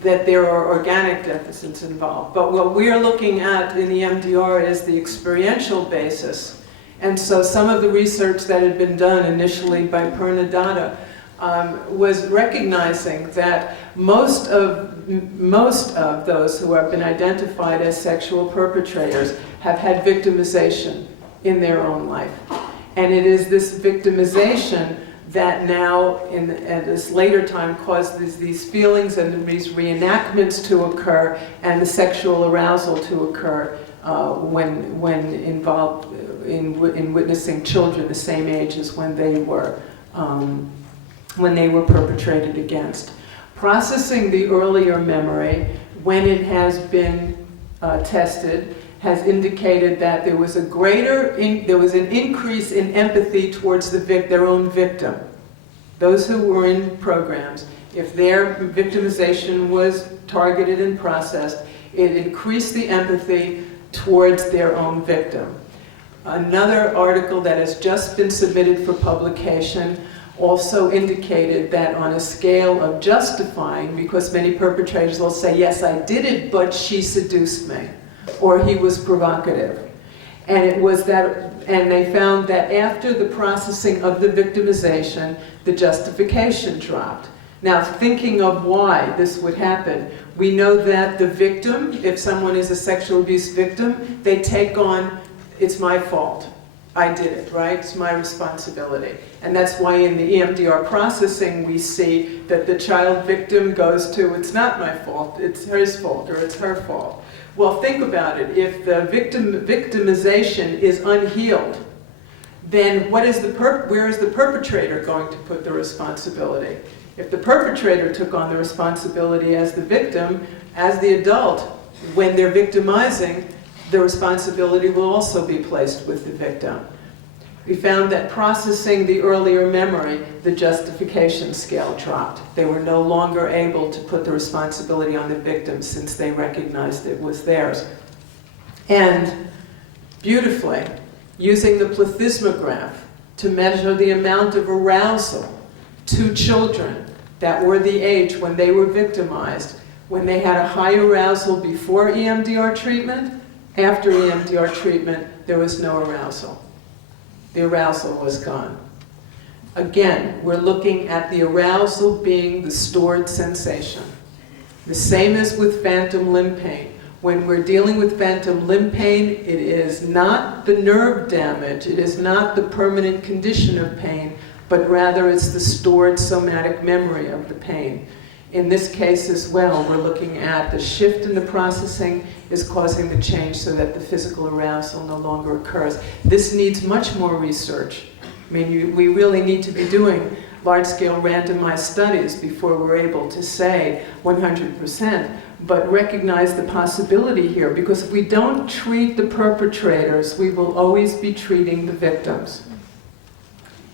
That there are organic deficits involved. But what we're looking at in the EMDR is the experiential basis. And so some of the research that had been done initially by Purna Datta was recognizing that most of those who have been identified as sexual perpetrators have had victimization in their own life. And it is this victimization that now, at this later time, causes these feelings and these reenactments to occur and the sexual arousal to occur when involved in witnessing children the same age as when they were perpetrated against. Processing the earlier memory, when it has been tested, has indicated that there was an increase in empathy towards their own victim. Those who were in programs, if their victimization was targeted and processed, it increased the empathy towards their own victim. Another article that has just been submitted for publication also indicated that on a scale of justifying, because many perpetrators will say, yes, I did it, but she seduced me, or he was provocative. And it was that, and they found that after the processing of the victimization, the justification dropped. Now, thinking of why this would happen, we know that the victim, if someone is a sexual abuse victim, they take on, it's my fault. I did it, right? It's my responsibility. And that's why in the EMDR processing we see that the child victim goes to, it's not my fault, it's his fault, or it's her fault. Well, think about it. If the victimization is unhealed, then where is the perpetrator going to put the responsibility? If the perpetrator took on the responsibility as the victim, as the adult, when they're victimizing, the responsibility will also be placed with the victim. We found that processing the earlier memory, the justification scale dropped. They were no longer able to put the responsibility on the victim since they recognized it was theirs. And beautifully, using the plethysmograph to measure the amount of arousal to children that were the age when they were victimized, when they had a high arousal before EMDR treatment, after EMDR treatment, there was no arousal. The arousal was gone. Again, we're looking at the arousal being the stored sensation. The same as with phantom limb pain. When we're dealing with phantom limb pain, it is not the nerve damage, it is not the permanent condition of pain, but rather it's the stored somatic memory of the pain. In this case as well, we're looking at the shift in the processing is causing the change so that the physical arousal no longer occurs. This needs much more research. I mean, we really need to be doing large-scale randomized studies before we're able to say 100%, but recognize the possibility here, because if we don't treat the perpetrators, we will always be treating the victims.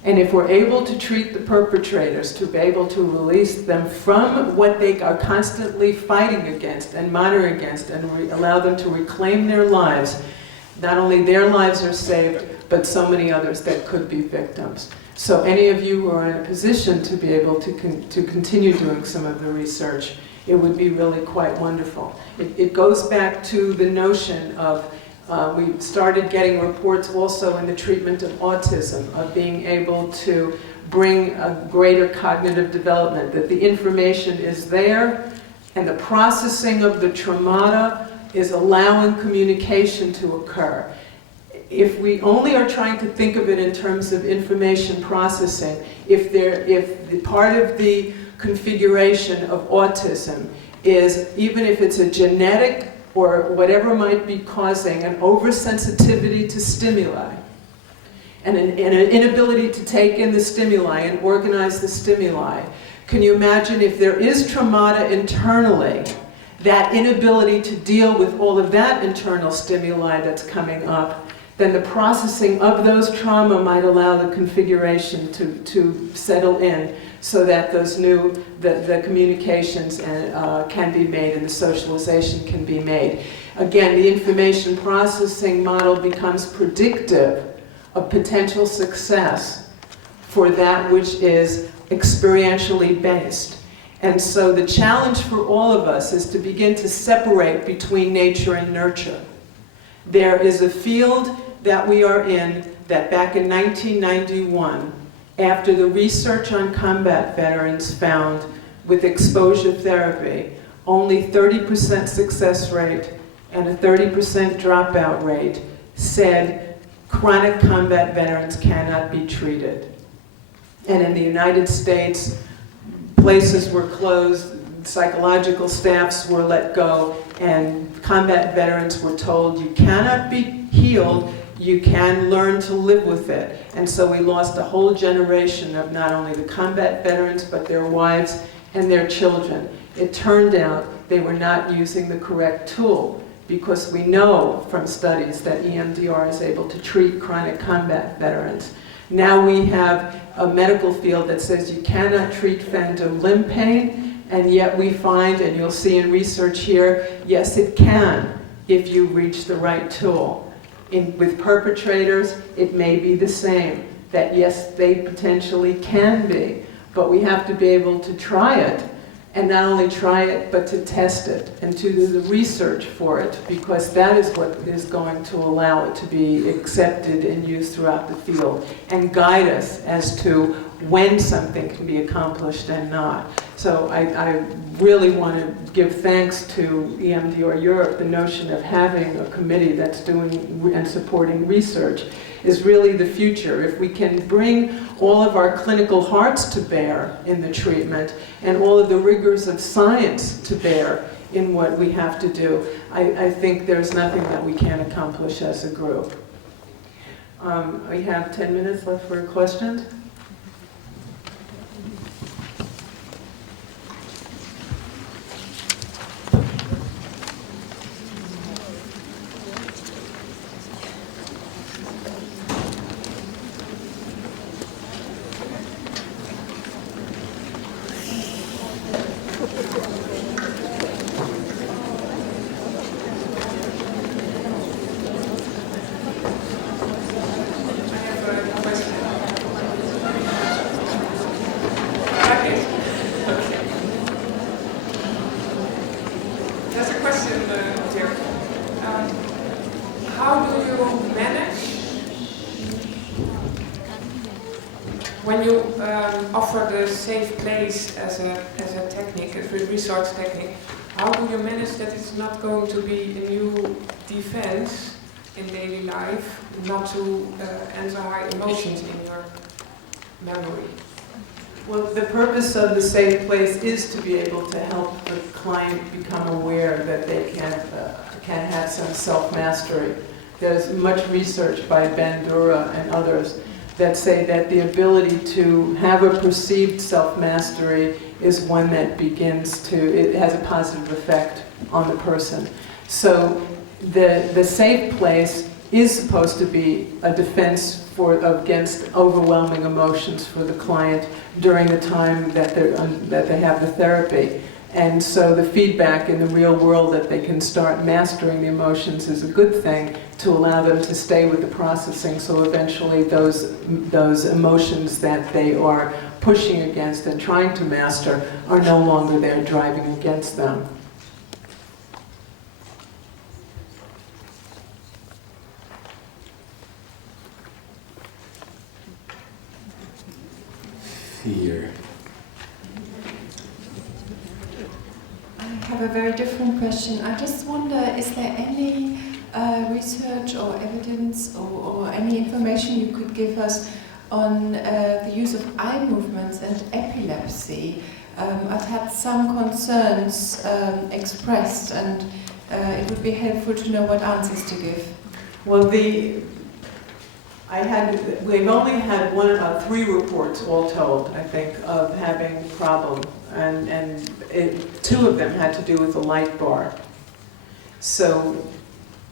And if we're able to treat the perpetrators, to be able to release them from what they are constantly fighting against and monitoring against, and allow them to reclaim their lives, not only their lives are saved, but so many others that could be victims. So any of you who are in a position to be able to continue doing some of the research, it would be really quite wonderful. It goes back to the notion of we started getting reports also in the treatment of autism, of being able to bring a greater cognitive development, that the information is there and the processing of the traumata is allowing communication to occur. If we only are trying to think of it in terms of information processing, if the part of the configuration of autism is, even if it's a genetic or whatever might be causing an oversensitivity to stimuli, and an inability to take in the stimuli and organize the stimuli, Can you imagine if there is traumata internally, that inability to deal with all of that internal stimuli that's coming up, then the processing of those trauma might allow the configuration to settle in so that those the communications can be made and the socialization can be made. Again, the information processing model becomes predictive of potential success for that which is experientially based. And so the challenge for all of us is to begin to separate between nature and nurture. There is a field that we are in that back in 1991, after the research on combat veterans found with exposure therapy, only 30% success rate and a 30% dropout rate, said chronic combat veterans cannot be treated. And in the United States, places were closed, psychological staffs were let go, and combat veterans were told, you cannot be healed, you can learn to live with it. And so we lost a whole generation of not only the combat veterans, but their wives and their children. It turned out they were not using the correct tool, because we know from studies that EMDR is able to treat chronic combat veterans. Now we have a medical field that says you cannot treat phantom limb pain, and yet we find, and you'll see in research here, yes it can if you reach the right tool. With perpetrators, it may be the same, that yes, they potentially can be, but we have to be able to try it, and not only try it, but to test it, and to do the research for it, because that is what is going to allow it to be accepted and used throughout the field, and guide us as to when something can be accomplished and not. So I really want to give thanks to EMDR Europe. The notion of having a committee that's doing and supporting research is really the future. If we can bring all of our clinical hearts to bear in the treatment and all of the rigors of science to bear in what we have to do, I think there's nothing that we can't accomplish as a group. We have 10 minutes left for questions. When you offer the safe place as a technique, as a research technique, how do you manage that it's not going to be a new defense in daily life, not to enter high emotions in your memory? Well, the purpose of the safe place is to be able to help the client become aware that they can have some self-mastery. There's much research by Ben Dura and others that say that the ability to have a perceived self-mastery is one that it has a positive effect on the person. So the safe place is supposed to be a defense against overwhelming emotions for the client during the time that they have the therapy. And so the feedback in the real world that they can start mastering the emotions is a good thing to allow them to stay with the processing, so eventually those emotions that they are pushing against and trying to master are no longer there driving against them. Fear. I have a very different question. I just wonder, is there any research or evidence or any information you could give us on the use of eye movements and epilepsy? I've had some concerns expressed, and it would be helpful to know what answers to give. Well, We've only had 3 reports all told, I think, of having problem, and 2 of them had to do with the light bar. So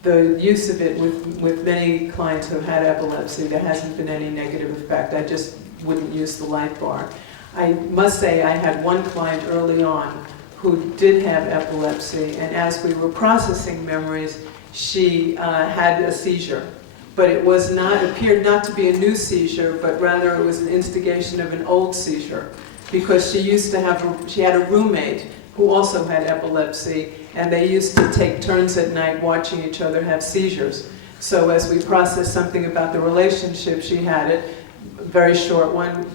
the use of it with many clients who have had epilepsy, there hasn't been any negative effect. I just wouldn't use the light bar. I must say I had one client early on who did have epilepsy, and as we were processing memories, she had a seizure. But it appeared not to be a new seizure, but rather it was an instigation of an old seizure. Because she had a roommate who also had epilepsy, and they used to take turns at night watching each other have seizures. So as we processed something about the relationship, she had it, a very short one,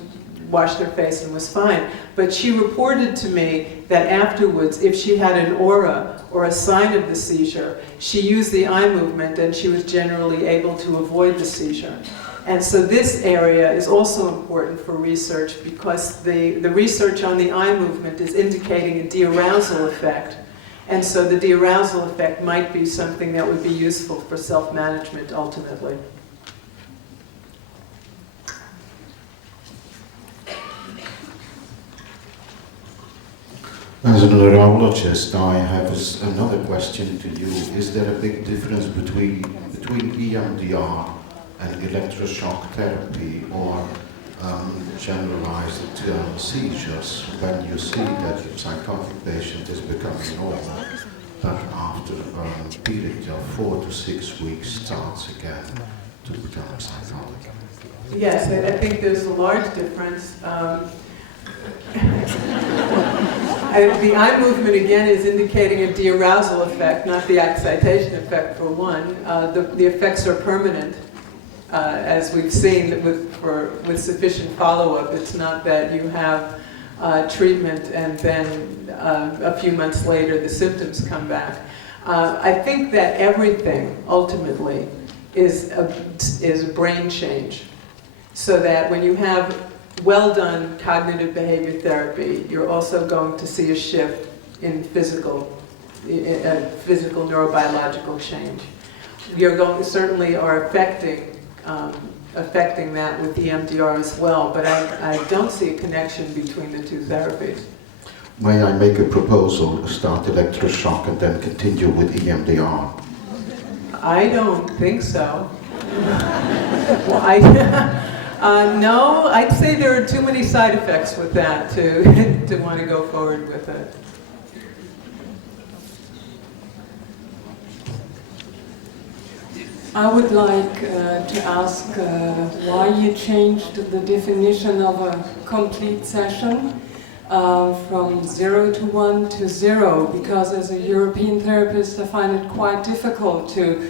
washed her face and was fine. But she reported to me that afterwards, if she had an aura or a sign of the seizure, she used the eye movement and she was generally able to avoid the seizure. And so this area is also important for research because the research on the eye movement is indicating a de-arousal effect. And so the de-arousal effect might be something that would be useful for self-management ultimately. As a neurologist, I have another question to you. Is there a big difference between EMDR and electroshock therapy or generalized seizures when you see that your psychotic patient is becoming normal, but after a period of 4 to 6 weeks starts again to become psychotic? Yes, I think there's a large difference. The eye movement, again, is indicating a de-arousal effect, not the excitation effect, for one. The effects are permanent, as we've seen with sufficient follow-up. It's not that you have treatment and then a few months later the symptoms come back. I think that everything, ultimately, is a brain change. So that when you have well-done cognitive behavior therapy, you're also going to see a shift in physical neurobiological change. Certainly are affecting that with EMDR as well, but I don't see a connection between the 2 therapies. May I make a proposal, start electroshock and then continue with EMDR? I don't think so. No, I'd say there are too many side effects with that to want to go forward with it. I would like to ask why you changed the definition of a complete session from 0 to 1 to 0, because as a European therapist I find it quite difficult to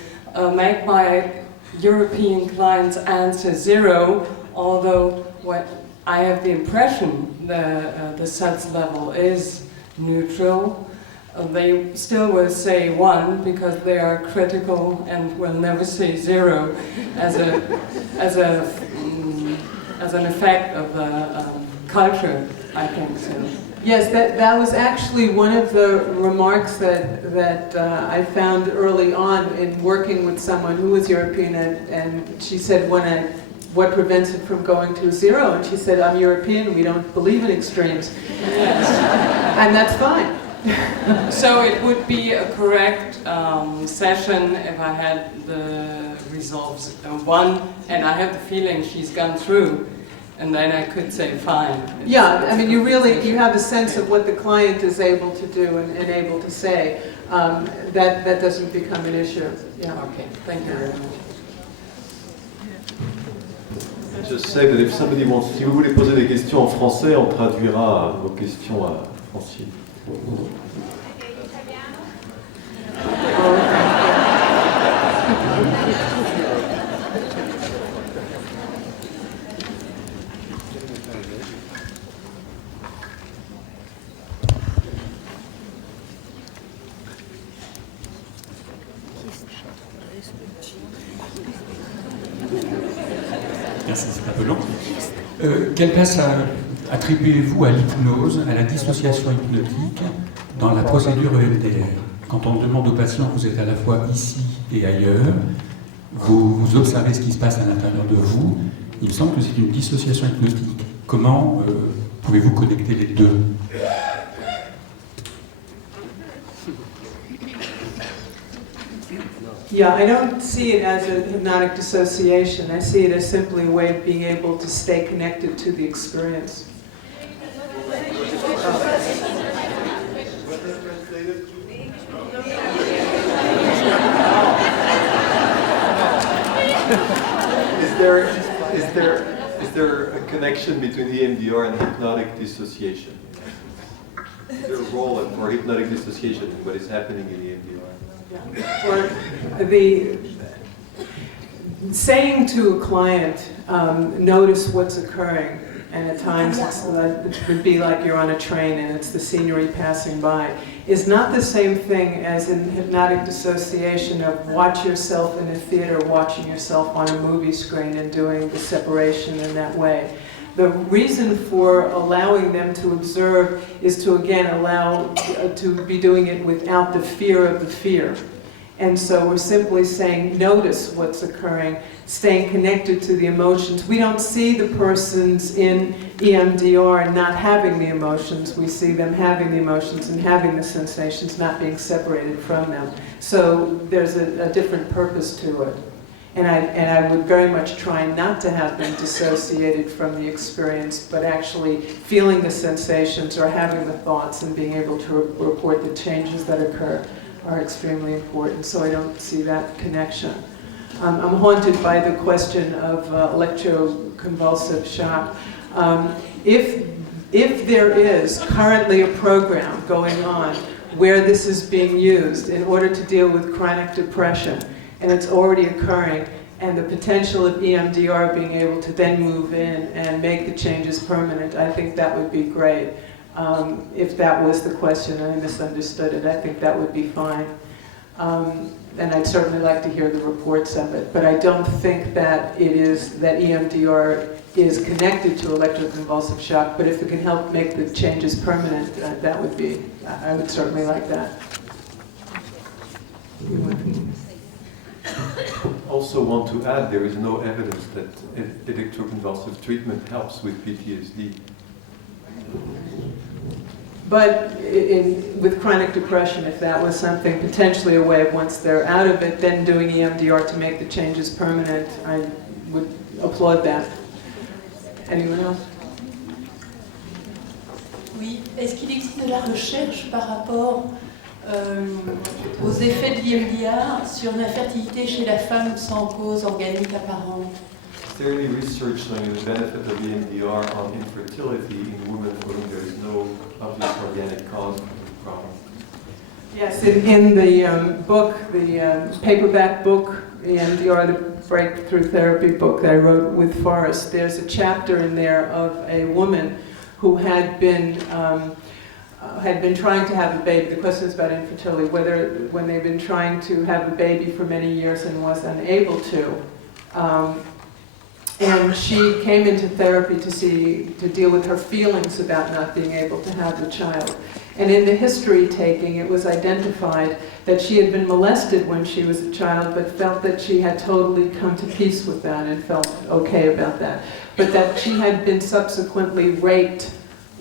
make my European clients answer 0, although what I have the impression the SATS level is neutral. They still will say 1 because they are critical and will never say 0 as an effect of the culture, I think so. Yes, that was actually one of the remarks that I found early on in working with someone who was European, and she said, what prevents it from going to 0? And she said, I'm European, we don't believe in extremes. Yes. And that's fine. So it would be a correct session if I had the results 1 and I have the feeling she's gone through, and then I could say fine. Yeah, I mean you have a sense of what the client is able to do and able to say. That doesn't become an issue. Yeah. Okay, thank you very much. Just say that if somebody wants, si vous voulez poser des questions en français, on traduira vos questions à Francine. Merci, c'est un peu long. Quelle place attribuez-vous à l'hypnose, à la dissociation hypnotique dans la procédure EMDR? Quand on demande aux patients, vous êtes à la fois ici et ailleurs, vous observez ce qui se passe à l'intérieur de vous. Il me semble que c'est une dissociation hypnotique. Comment pouvez-vous connecter les deux? Yeah, I don't see it as a hypnotic dissociation. I see it as simply a way of being able to stay connected to the experience. Is there a connection between EMDR and hypnotic dissociation? Is there a role for hypnotic dissociation in what is happening in EMDR? Or the saying to a client, notice what's occurring, and at times it would be like you're on a train and it's the scenery passing by, is not the same thing as in hypnotic dissociation of watch yourself in a theater, watching yourself on a movie screen and doing the separation in that way. The reason for allowing them to observe is to again allow to be doing it without the fear of the fear. And so we're simply saying, notice what's occurring, staying connected to the emotions. We don't see the persons in EMDR not having the emotions. We see them having the emotions and having the sensations, not being separated from them. So there's a different purpose to it. And I would very much try not to have them dissociated from the experience, but actually feeling the sensations or having the thoughts and being able to report the changes that occur are extremely important. So I don't see that connection. I'm haunted by the question of electroconvulsive shock. If there is currently a program going on where this is being used in order to deal with chronic depression, and it's already occurring, and the potential of EMDR being able to then move in and make the changes permanent, I think that would be great. If that was the question and I misunderstood it, I think that would be fine. And I'd certainly like to hear the reports of it, but I don't think that it is that EMDR is connected to electroconvulsive shock, but if it can help make the changes permanent, that would be, I would certainly like that. Also want to add, there is no evidence that electroconvulsive treatment helps with PTSD. But with chronic depression, if that was something, potentially a way of once they're out of it, then doing EMDR to make the changes permanent, I would applaud that. Anyone else? Oui, est-ce qu'il existe de la recherche par rapport aux effets de l'EMDR sur l'infertilité chez la femme sans cause organique apparente? Is there any research showing the benefit of EMDR on infertility in women for whom there is no obvious organic cause for the problem? Yes, in the book, the paperback book, EMDR, the Breakthrough Therapy book that I wrote with Forrest, there's a chapter in there of a woman who had been trying to have a baby. The question is about infertility, whether when they've been trying to have a baby for many years and was unable to. And she came into therapy to deal with her feelings about not being able to have a child. And in the history taking, it was identified that she had been molested when she was a child, but felt that she had totally come to peace with that and felt okay about that. But that she had been subsequently raped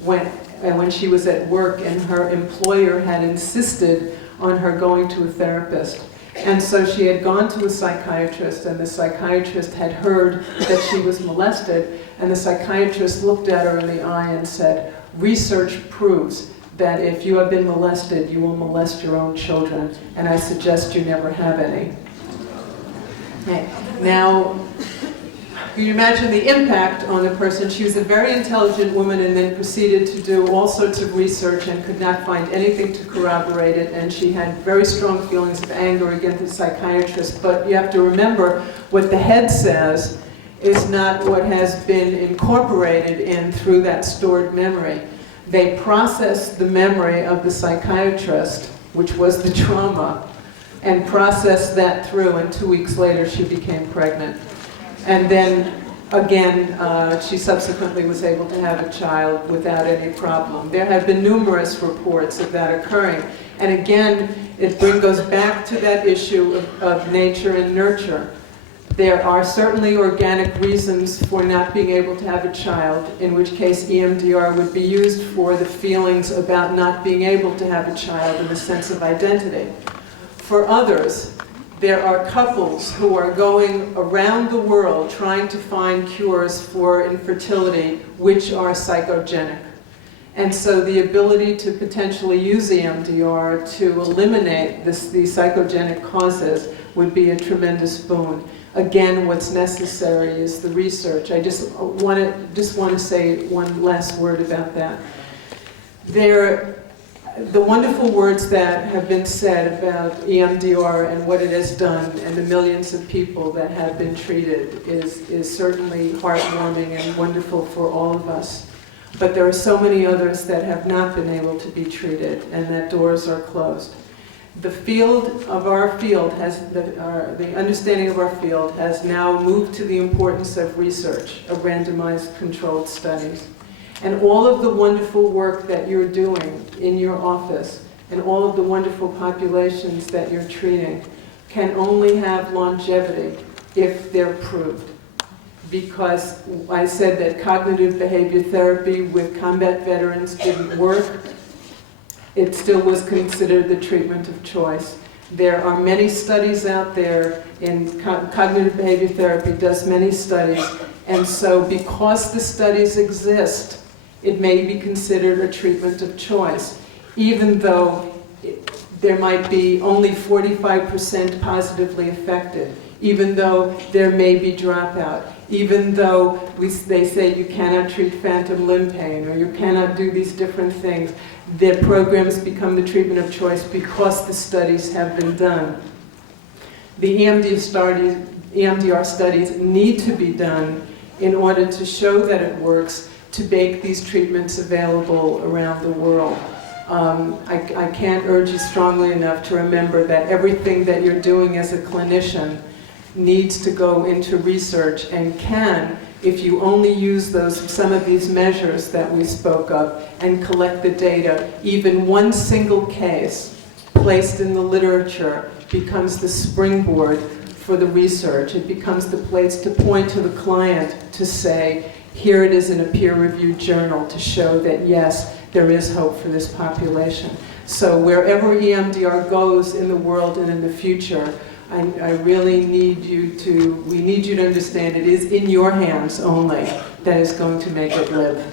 when she was at work, and her employer had insisted on her going to a therapist. And so she had gone to a psychiatrist, and the psychiatrist had heard that she was molested, and the psychiatrist looked at her in the eye and said, research proves that if you have been molested, you will molest your own children, and I suggest you never have any. Okay. Now, can you imagine the impact on a person? She was a very intelligent woman and then proceeded to do all sorts of research and could not find anything to corroborate it, and she had very strong feelings of anger against the psychiatrist. But you have to remember, what the head says is not what has been incorporated in through that stored memory. They processed the memory of the psychiatrist, which was the trauma, and processed that through, and 2 weeks later she became pregnant. And then, again, she subsequently was able to have a child without any problem. There have been numerous reports of that occurring. And again, it goes back to that issue of nature and nurture. There are certainly organic reasons for not being able to have a child, in which case EMDR would be used for the feelings about not being able to have a child and the sense of identity. For others, there are couples who are going around the world trying to find cures for infertility, which are psychogenic. And so the ability to potentially use EMDR to eliminate these psychogenic causes would be a tremendous boon. Again, what's necessary is the research. I just want to say one last word about that. The wonderful words that have been said about EMDR and what it has done and the millions of people that have been treated is certainly heartwarming and wonderful for all of us. But there are so many others that have not been able to be treated and that doors are closed. The field of our field the understanding of our field has now moved to the importance of research, of randomized controlled studies. And all of the wonderful work that you're doing in your office and all of the wonderful populations that you're treating can only have longevity if they're proved. Because I said that cognitive behavior therapy with combat veterans didn't work, it still was considered the treatment of choice. There are many studies out there, cognitive behavior therapy does many studies, and so because the studies exist, it may be considered a treatment of choice, even though there might be only 45% positively affected, even though there may be dropout, even though they say you cannot treat phantom limb pain or you cannot do these different things. Their programs become the treatment of choice because the studies have been done. The EMDR studies need to be done in order to show that it works, to make these treatments available around the world. I can't urge you strongly enough to remember that everything that you're doing as a clinician needs to go into research and can, if you only use some of these measures that we spoke of and collect the data, even one single case placed in the literature becomes the springboard for the research. It becomes the place to point to the client to say, here it is in a peer-reviewed journal to show that yes, there is hope for this population. So wherever EMDR goes in the world and in the future, I really need we need you to understand it is in your hands only that is going to make it live.